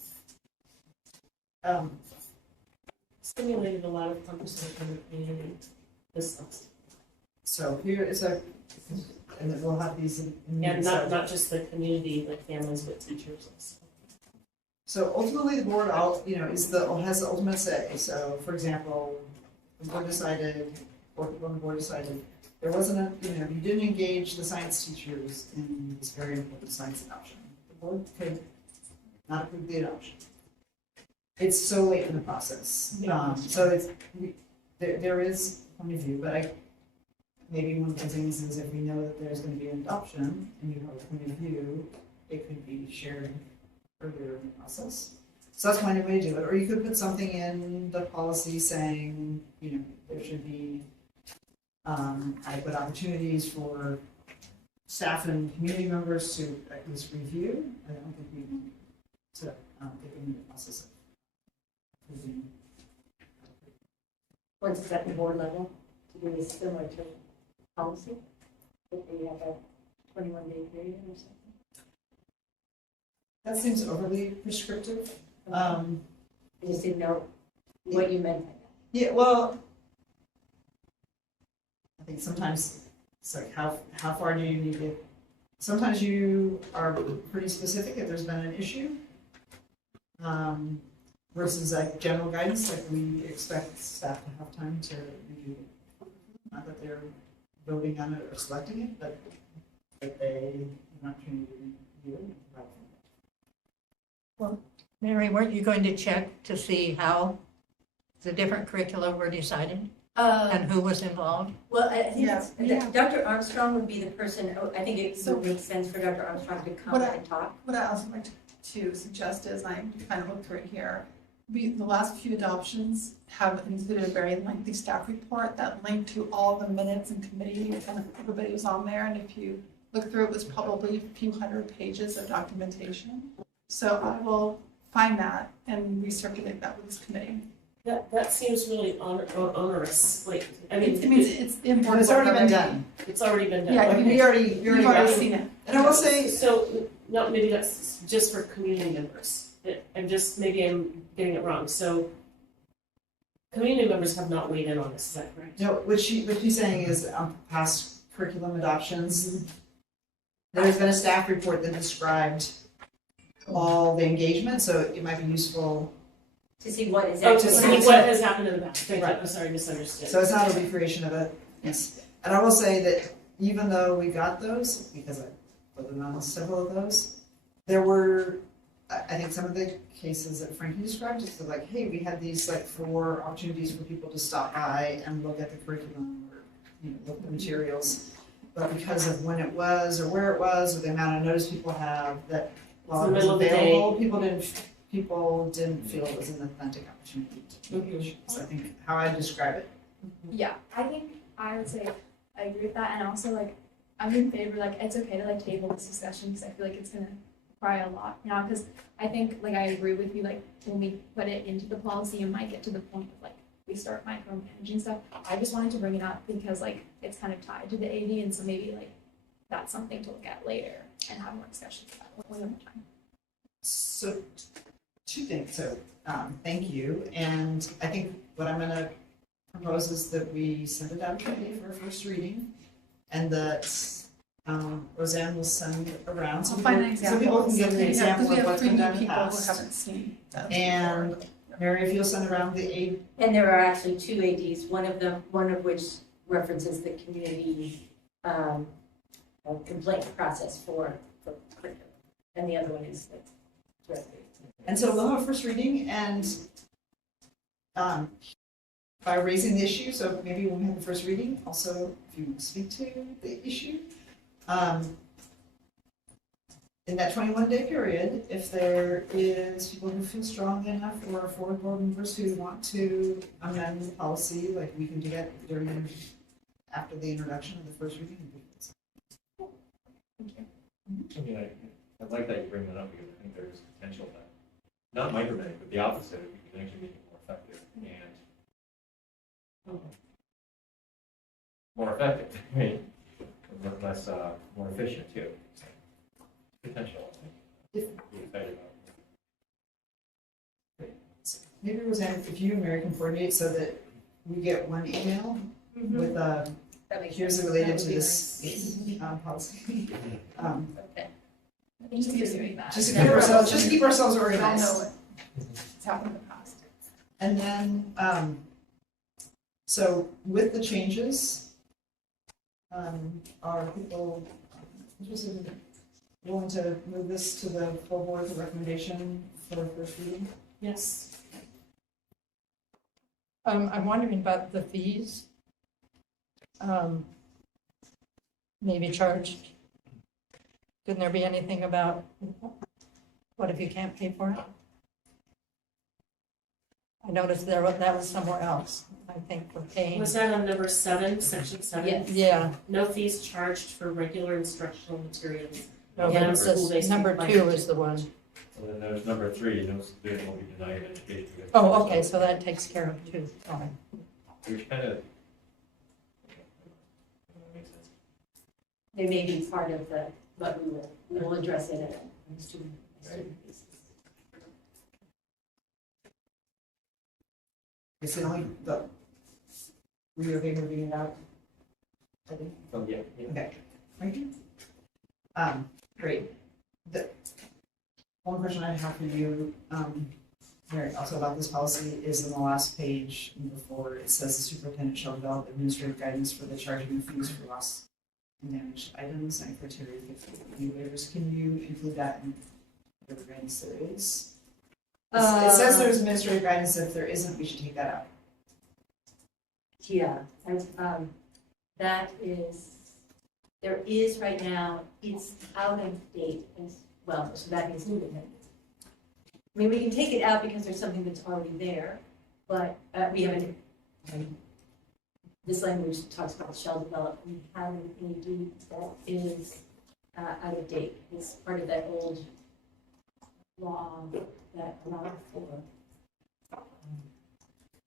Stimulated a lot of conversation in the community this semester. So here is a, and then we'll have these in. And not just the community, but families, but teachers also. So ultimately, the board, has the ultimate say. So, for example, the board decided, or when the board decided, there wasn't you didn't engage the science teachers in this very important science adoption. The board could not approve the adoption. It's so late in the process. So there is a point of view, but maybe one of the things is if we know that there's going to be an adoption and you have a point of view, it could be shared earlier in the process. So that's one way to do it. Or you could put something in the policy saying, there should be adequate opportunities for staff and community members to at least review. I don't think we want to get into the process of approving. Once it's at the board level, to do this similar to policy, if we have a 21-day period or something. That seems overly prescriptive. I just didn't know what you meant by that. Yeah, well, I think sometimes it's like how far do you need to? Sometimes you are pretty specific if there's been an issue, versus like general guidance, like we expect staff to have time to review it. Not that they're voting on it or selecting it, but that they have an opportunity to review it. Well, Mary, weren't you going to check to see how the different curricula were decided and who was involved? Well, I think Yeah. Dr. Armstrong would be the person, I think it would make sense for Dr. Armstrong to come and talk. What I also like to suggest is, I kind of looked through it here, the last few adoptions have included a very lengthy staff report that linked to all the minutes and committee, and everybody was on there, and if you look through, it was probably a few hundred pages of documentation. So I will find that and recirculate that with this committee. That seems really onerous, like, I mean. It's in board. It's already been done. It's already been done. Yeah, Okay. You've already seen it. And I will say, So, no, maybe that's just for community members. Maybe I'm getting it wrong. So, community members have not weighed in on this, is that correct? no, what she's saying is past curriculum adoptions, there's been a staff report that described all the engagement, so it might be useful. To see what is Oh, actually to see happening. what has happened in the past. Thank you. Right. I'm sorry, misunderstood. So it's not a recreation of it. Yes. And I will say that even though we got those, because I voted on several of those, there were, I think some of the cases that Frankie described, just like, hey, we had these like 4 opportunities for people to stop by and look at the curriculum or look at the materials. But because of when it was or where it was or the amount of notice people have, that while it was Middle of the day. available, people didn't feel it was an authentic opportunity to engage. So I think how I describe it. Yeah, I think I would say I agree with that, and also like I'm in favor, like it's okay to like table this discussion because I feel like it's gonna require a lot now. Because I think like I agree with you, like when we put it into the policy, it might get to the point of like we start micromanaging stuff. I just wanted to bring it up because like it's kind of tied to the AD, and so maybe like that's something to look at later and have more discussions about one more time. So, 2 things. So, thank you. And I think what I'm going to propose is that we send it out today for a first reading, and that Roseanne will send it around so I'll find an people can get an example we of have what's 3 been new done in the people who past. haven't seen that. And Mary, if you'll send around the aid. And there are actually 2 ADs, one of which references the community complaint process for curriculum, and the other one is like directly. And so we'll have a first reading, and by raising the issue, so maybe when we have the first reading, also if you want to speak to the issue, in that 21-day period, if there is people who feel strong enough or 4 board members who want to amend the policy, like we can do that after the introduction of the first reading. Thank you. I mean, I like that you bring that up because I think there's potential that, not micromanage, but the opposite, we can actually make it more effective and more effective, right? less, more efficient too. Potential, I think. Be excited about. Maybe Roseanne, if you and Mary can coordinate so that we get one email with That makes here's sense. related That to would be this policy. Okay. Thank you for doing that. Just to keep ourselves We all organized. know it. It's happened in the past. And then, so with the changes, are people interested in, willing to move this to the full board for recommendation for first reading? Yes. I'm wondering about the fees. Maybe charged. Couldn't there be anything about, what if you can't pay for it? I noticed that was somewhere else, I think, for paying. Was that on number 7, section 7? Yeah, No fees charged for regular instructional materials. no, Yeah, but it says school-based number compliance. 2 is the one. And then there's number 3, no student will be denied education. Oh, okay, so that takes care of 2, fine. Which kind of. They may be part of the, but we will address it at a student basis. It's only the, were you okay moving it out? I think. Oh, yeah. Okay, thank you. Great. The one question I have for you, Mary, also about this policy is in the last page before it says the superintendent shall develop administrative guidance for the charging of fees for lost and damaged items and criteria for fee waivers. Can you include that in whatever guidance there is? It says there's administrative guidance. If there isn't, we should take that out. Yeah, that is, there is right now, it's out of date as well, so that is moving it. I mean, we can take it out because there's something that's already there, but we haven't, this language talks about shall develop, we have an AD that is out of date. It's part of that old law that allowed for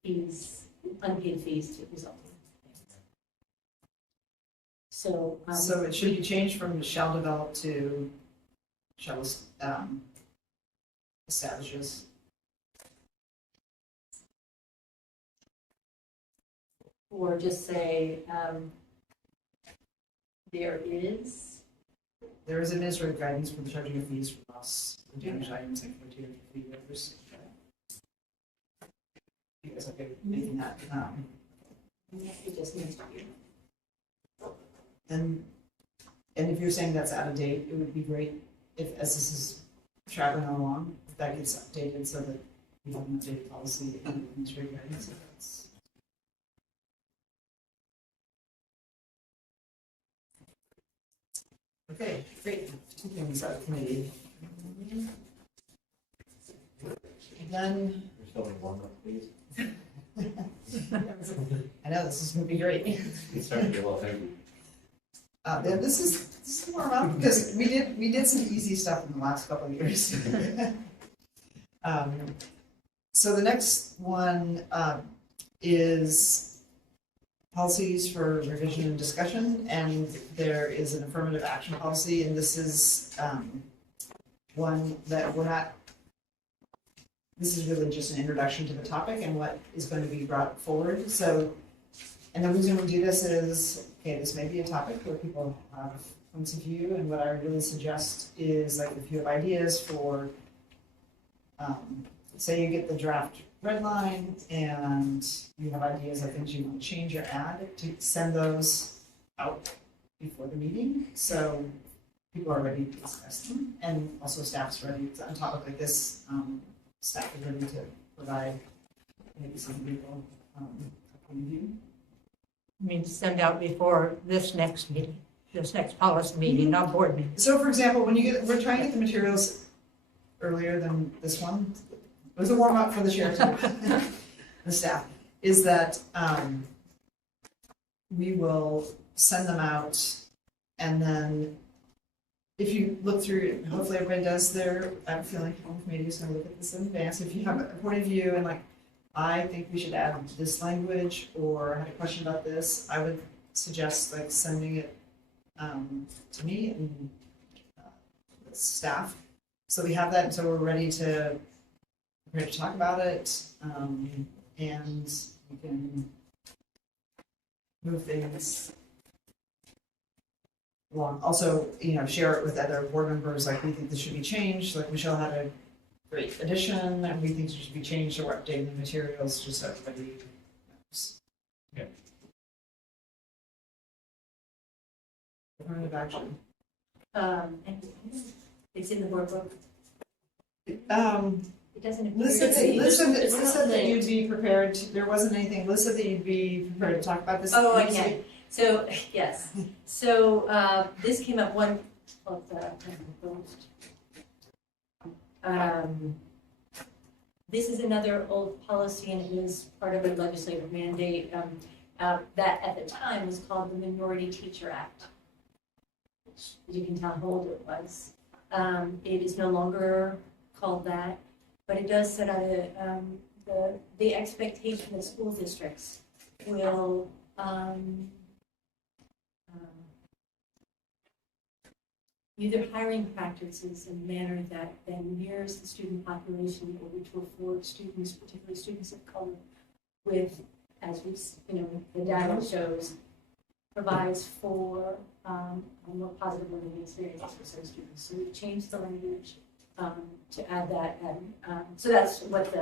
fees, unpaid fees to result. So. So it should be changed from shall develop to shall establishes. Or just say, there is. There is administrative guidance for the charging of fees for loss or damaged items and criteria for fee waivers. You guys okay with making that? It just needs to be. And if you're saying that's out of date, it would be great if, as this is traveling along, if that gets updated so that we have an updated policy and administrative guidance. If that's okay, great. 2 things out of committee. Then There's still one more, please. I know this is going to be great. It's starting to get a little heavy. Yeah, this is more fun because we did some easy stuff in the last couple of years. So the next one is policies for revision and discussion, and there is an affirmative action policy, and this is one that we're not. This is really just an introduction to the topic and what is going to be brought forward. So, and the reason we do this is, okay, this may be a topic where people have points of view, and what I really suggest is, like, if you have ideas for, say you get the draft red line and you have ideas of things you want to change or add, to send those out before the meeting, so people are ready to discuss them, and also staff's ready. On a topic like this, staff is ready to provide maybe some people a point of view. I mean, send out before this next meeting, this next policy meeting, not board meeting. So for example, when you get, we're trying to get the materials earlier than this one. It was a warm up for the chair too, the staff, is that we will send them out, and then if you look through it, hopefully everybody does their, I have a feeling home committee is gonna look at this in advance. If you have a point of view and like, I think we should add this language, or I had a question about this, I would suggest like sending it to me and the staff. So we have that, so we're ready to talk about it, and we can move things along. Also, share it with other board members, like, we think this should be changed, like Michelle had a great addition, and we think it should be changed, or we're updating the materials, just so everybody knows. Yeah. Affirmative action. And it's in the board book. It doesn't appear. Liz said It's not that you'd linked. be prepared, there wasn't anything, Liz said that you'd be prepared to talk about this. Oh, I next can. week. So, yes. So, this came up this is another old policy, and it was part of a legislative mandate, that at the time was called the Minority Teacher Act, which, as you can tell how old it was. It is no longer called that, but it does set out the expectation that school districts will either hiring practices in a manner that mirrors the student population, or which will afford students, particularly students of color, with, as the data shows, provides for a more positive learning experience for some students. So we've changed the language to add that, and so that's what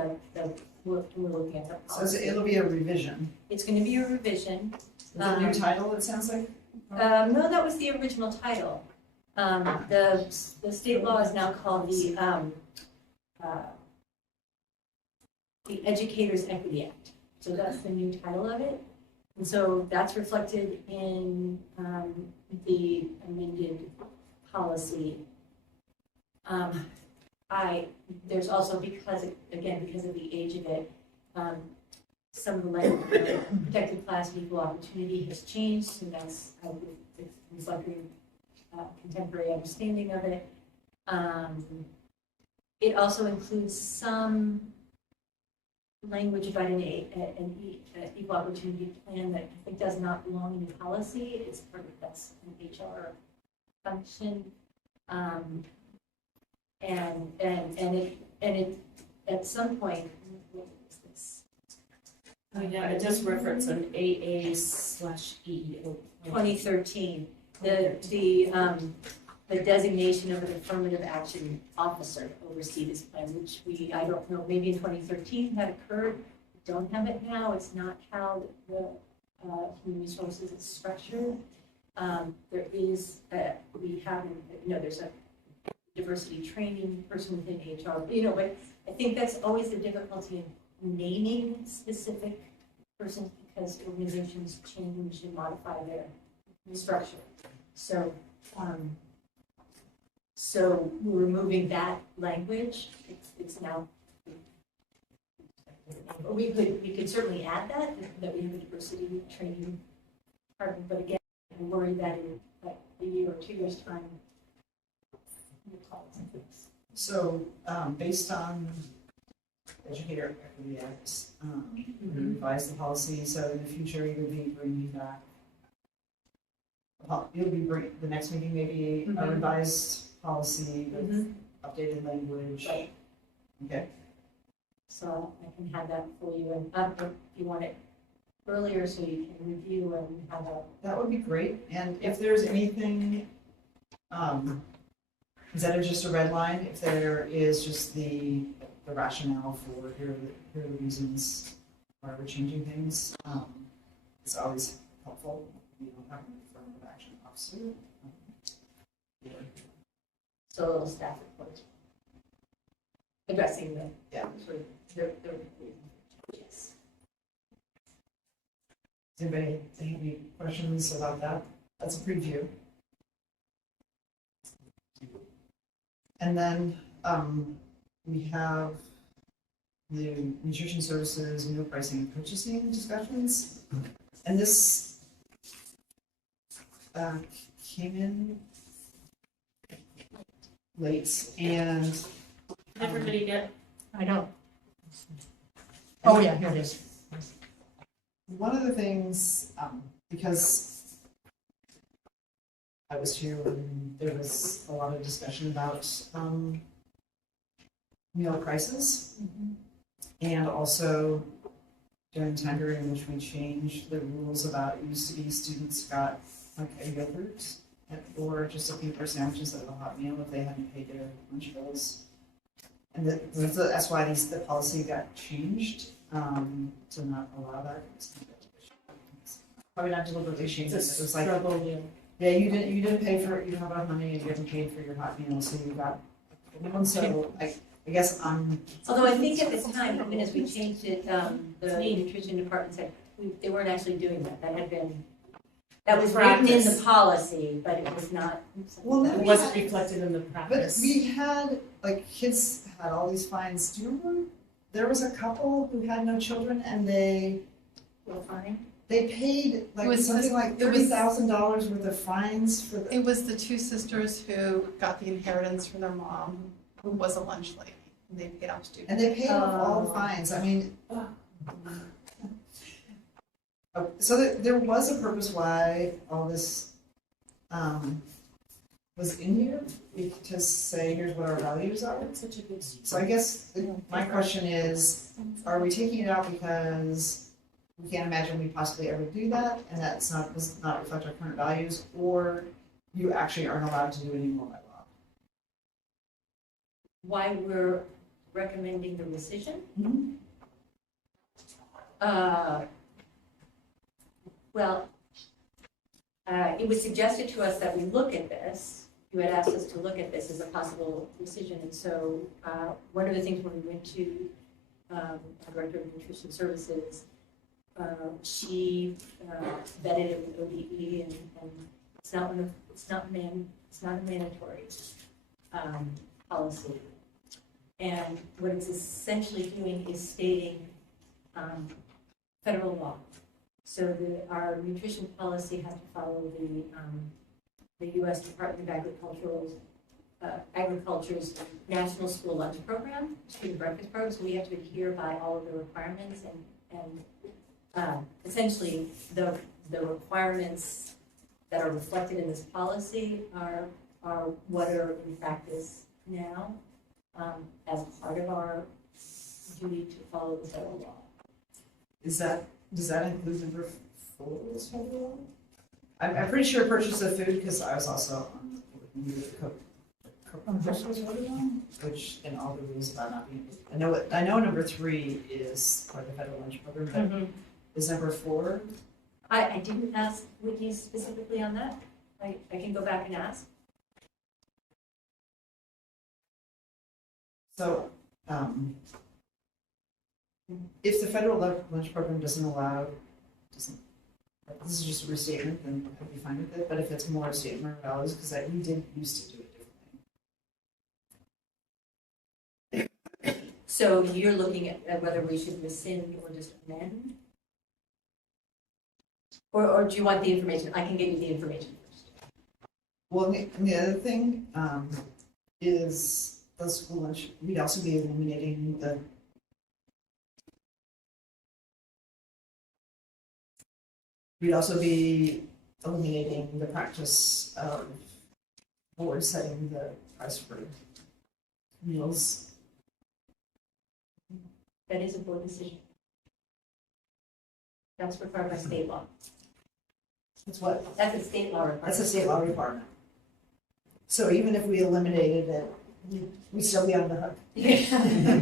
we're looking at. The So it'll be a revision. It's going to be a revision. Is it a new title, it sounds like? No, that was the original title. The state law is now called the Educators Equity Act. So that's the new title of it. And so that's reflected in the amended policy. There's also, because of the age of it, some of the language of protected class and equal opportunity has changed, and that's reflecting contemporary understanding of it. It also includes some language about an equal opportunity plan that I think does not belong in the policy. It's part of, that's an HR function. And it at some point, what is this? Yeah, it does reference an AA/EEO. 2013. The designation of an affirmative action officer to oversee this plan, which I don't know, maybe in 2013 had occurred. We don't have it now. It's not how the human resources is structured. There is, there's a diversity training person within HR, but I think that's always the difficulty in naming specific persons, because organizations change and modify their structure. So, so we're removing that language. It's now. We could certainly add that we have a diversity training department, but again, I worry that in like a year or 2 years' time, we'll call it something. So, based on Educator Equity Act, we revised the policy, so in the future, you would be bringing back, the next meeting, maybe a revised policy with updated language. Right. Okay. So I can have that for you, and if you want it earlier, so you can review and have a. That would be great, and if there's anything, instead of just a red line, if there is just the rationale for here are the reasons why we're changing things, it's always helpful. We don't have an affirmative action officer. So a little staff report addressing the sort of the yes. Does anybody have any questions about that? That's a preview. And then we have the nutrition services, meal pricing and purchasing discussions. And this came in late, and Did everybody get? I don't. Oh, yeah, here it is. one of the things, because I was here when there was a lot of discussion about, meal prices. And also during the time period in which we changed the rules about, it used to be students got like a yogurt or just a peanut butter sandwiches at a hot meal if they hadn't paid their lunch bills. And that's why the policy got changed, to not allow that. Probably not deliberately changed, it was like, Struggle meal. yeah, you didn't pay for, you don't have enough money, and you haven't paid for your hot meal, so you got, so I guess Although I think at the time, even as we changed it, the nutrition department said, they weren't actually doing that. That was written in the policy, but it was not. Well, It wasn't reflected in the but practice. we had, like, kids had all these fines, do you remember? There was a couple who had no children, and they Fine. paid It like was something just- like it was- $30,000 worth of fines for the. It was the two sisters who got the inheritance from their mom, who was a lunch lady, and they paid off students. And they paid off all the fines, I mean. So there was a purpose why all this, was in here, to say, here's what our values are. That's such a good. So I guess my question is, are we taking it out because we can't imagine we possibly ever do that, and does not reflect our current values, or you actually aren't allowed to do any more by law? Why we're recommending the rescission? Mm-hmm. Well, it was suggested to us that we look at this. You had asked us to look at this as a possible decision, and so one of the things when we went to our Director of Nutrition Services, she vetted it with ODE, and it's not a mandatory policy. And what it's essentially doing is stating federal law. So our nutrition policy has to follow the U.S. Department of Agriculture's National School Lunch Program, Student Breakfast Program. So we have to adhere by all of the requirements, and essentially the requirements that are reflected in this policy are what are in practice now as part of our duty to follow the federal law. Does that include number 4 as federal law? I'm pretty sure purchase of food, because I was also on the which, and all the rules about not being, I know number 3 is part of the federal lunch program, but is number 4? I didn't ask Whitney specifically on that. I can go back and ask. So, if the federal lunch program doesn't, this is just a restatement, then I'd be fine with it, but if it's more a statement of values, because we did used to do it differently. So you're looking at whether we should rescind or just amend? Or do you want the information? I can give you the information first. Well, and the other thing is the school lunch, we'd also be eliminating the practice of board setting the price for meals. That is a board decision. That's required by state law. That's what? That's a state law requirement. That's a state law requirement. So even if we eliminated it, we'd still be on the hook.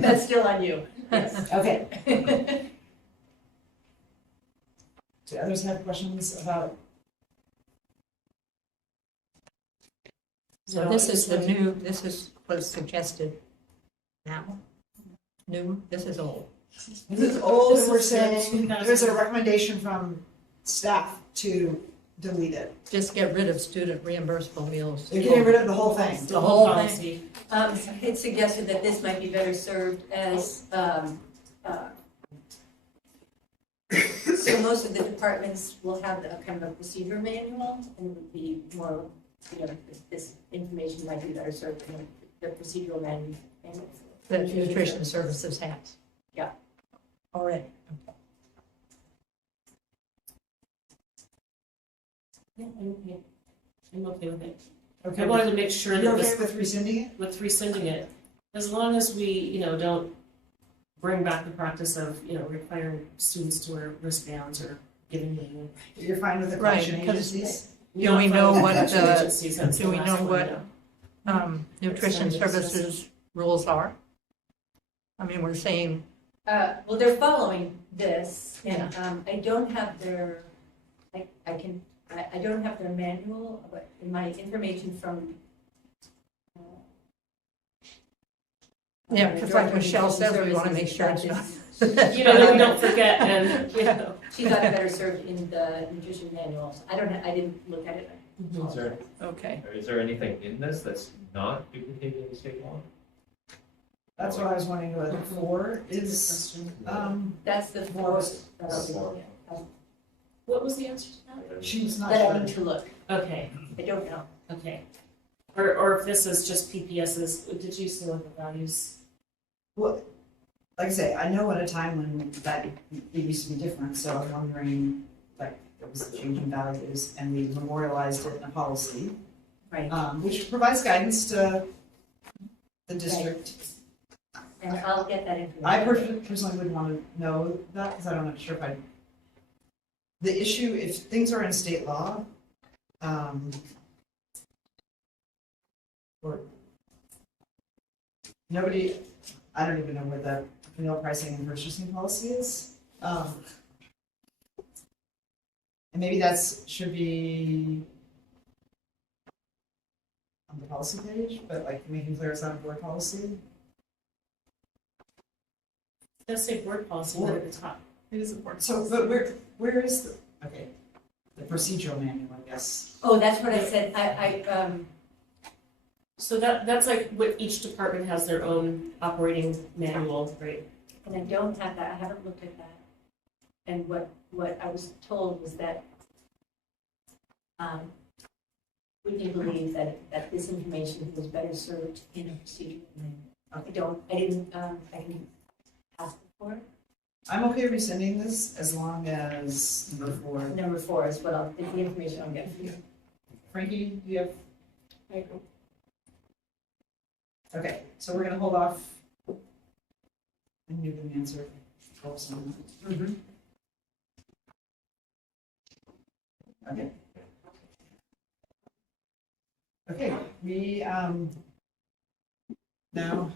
That's still on you. Yes. Okay. Do others have questions about? So this is what's suggested now. New, this is old. This is old, This and we're is the saying 2000. there's a recommendation from staff to delete it. Just get rid of student reimbursable meals. They're getting rid of the whole thing. The whole thing. policy. It suggested that this might be better served as, so most of the departments will have a kind of a procedure manual, and it would be more, this information might be better served in the procedural manual. That nutrition services has. Yeah. Already. Yeah. I'm okay with it. Okay, I wanted to make sure you're that okay this, with rescinding it? with rescinding it, as long as we, don't bring back the practice of, requiring students to wear wristbands or giving them. You're fine with the Right, collection because- agencies? Do we know what the, do we know what nutrition services rules are? I mean, we're saying, Well, they're following this, and I don't have their, I don't have their manual, but in my information from. yeah, because like Michelle said, we want to make sure it's not. that we don't forget and, She thought it better served in the nutrition manuals. I didn't look at it. Okay. Is there anything in this that's not duplicated in state law? That's what I was wondering, whether 4 is, That's the Forced. What was the answer to that? she was not that I sure. need to look. Okay, I don't know. okay. Or if this is just PPS's, did you see what the values? Well, like I say, I know at a time when that it used to be different, so I'm wondering, like, there was a change in values, and we memorialized it in a policy, Right. which provides guidance to the district. And I'll get that information. I personally wouldn't want to know that, because I'm not sure if the issue, if things are in state law, or nobody, I don't even know where the meal pricing and purchasing policy is. And maybe should be on the policy page, but like making clear it's not a board policy. It does say board policy right at the top. It is important. So, but where is the procedural manual, I guess? Oh, that's what I said. So that's like what each department has their own operating manual, right? And I don't have that. I haven't looked at that. And what I was told was that Whitney believes that this information was better served in a procedural manual. I didn't ask for it. I'm okay rescinding this as long as number 4. Number 4 is what is the information I'll get for you. Frankie, do you have? Okay, so we're gonna hold off and give them the answer. Helps on that. Okay. Okay, we, now,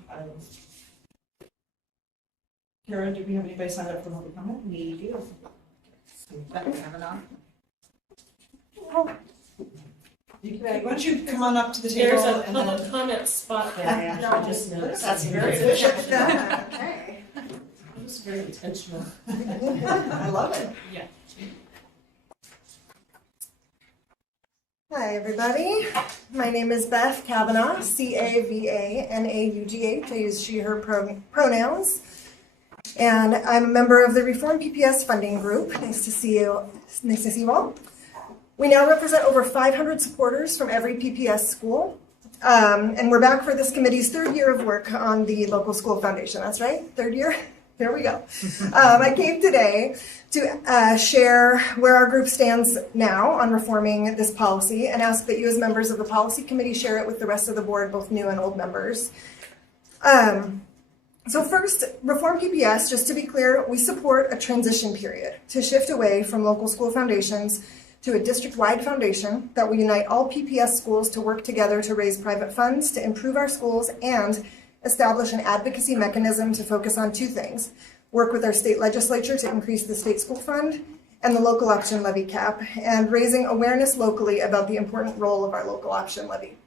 Kara, do we have anybody signed up for public comment? We do. Becky Kavanaugh. Why don't you come on up to the There's table a and public then. comment spot there, I actually just noticed. That's very efficient. Okay. It was very intentional. I love it. Yeah. Hi, everybody. My name is Beth Kavanaugh, Cavanaughh. I use she, her pronouns. And I'm a member of the Reform PPS Funding Group. Nice to see you. Nice to see you all. We now represent over 500 supporters from every PPS school. And we're back for this committee's 3rd year of work on the local school foundation. That's right, 3rd year? There we go. I came today to share where our group stands now on reforming this policy and ask that you as members of the policy committee share it with the rest of the board, both new and old members. So first, Reform PPS, just to be clear, we support a transition period to shift away from local school foundations to a district-wide foundation that will unite all PPS schools to work together to raise private funds to improve our schools and establish an advocacy mechanism to focus on 2 things: work with our state legislature to increase the state school fund and the local option levy cap, and raising awareness locally about the important role of our local option levy.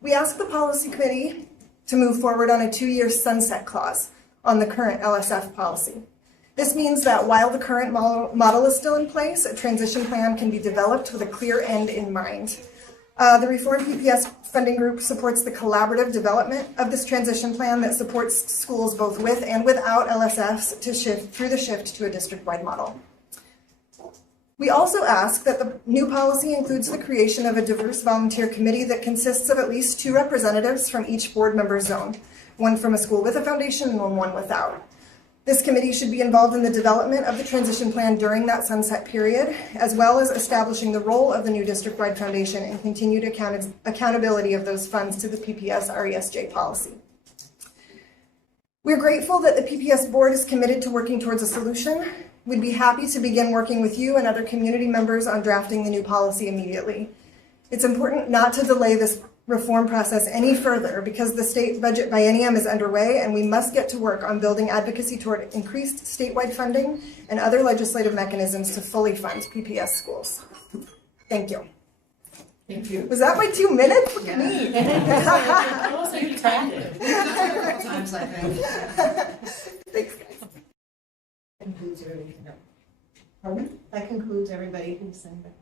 We asked the policy committee to move forward on a 2-year sunset clause on the current LSF policy. This means that while the current model is still in place, a transition plan can be developed with a clear end in mind. The Reform PPS Funding Group supports the collaborative development of this transition plan that supports schools both with and without LSFs to shift to a district-wide model. We also ask that the new policy includes the creation of a diverse volunteer committee that consists of at least 2 representatives from each board member zone, one from a school with a foundation and one without. This committee should be involved in the development of the transition plan during that sunset period, as well as establishing the role of the new district-wide foundation and continued accountability of those funds to the PPS RESJ policy. We're grateful that the PPS board is committed to working towards a solution. We'd be happy to begin working with you and other community members on drafting the new policy immediately. It's important not to delay this reform process any further because the state budget biennium is underway and we must get to work on building advocacy toward increased statewide funding and other legislative mechanisms to fully fund PPS schools. Thank you. Thank you. Was that my 2 minutes? Look at me. Almost like you timed it. Several times, I think. Thanks, guys. Concludes everybody. Pardon? That concludes everybody who signed that.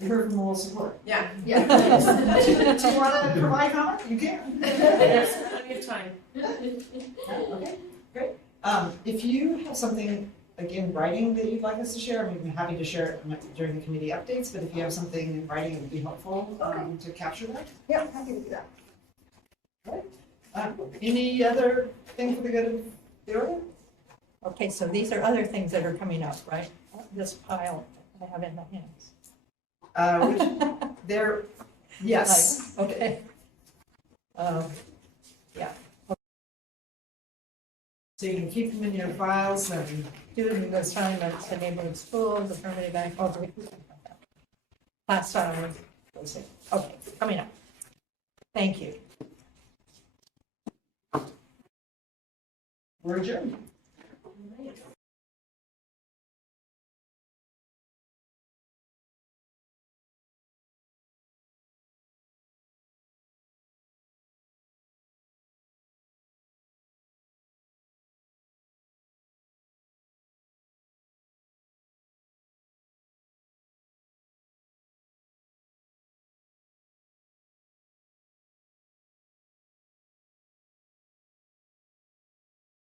You heard from all support. Yeah. Do you want to provide comment? You can. There's plenty of time. Okay, great. If you have something like in writing that you'd like us to share, I'm happy to share it during the committee updates, but if you have something in writing, it would be helpful to capture that. Yeah, I'm happy to do that. Any other thing for the good of the order? Okay, so these are other things that are coming up, right? This pile I have in my hands. There, yes. Like, okay. Yeah. So you can keep them in your files and Student assignments, the neighborhood schools, affirmative action, class size. Okay, coming up. Thank you. we're adjourned.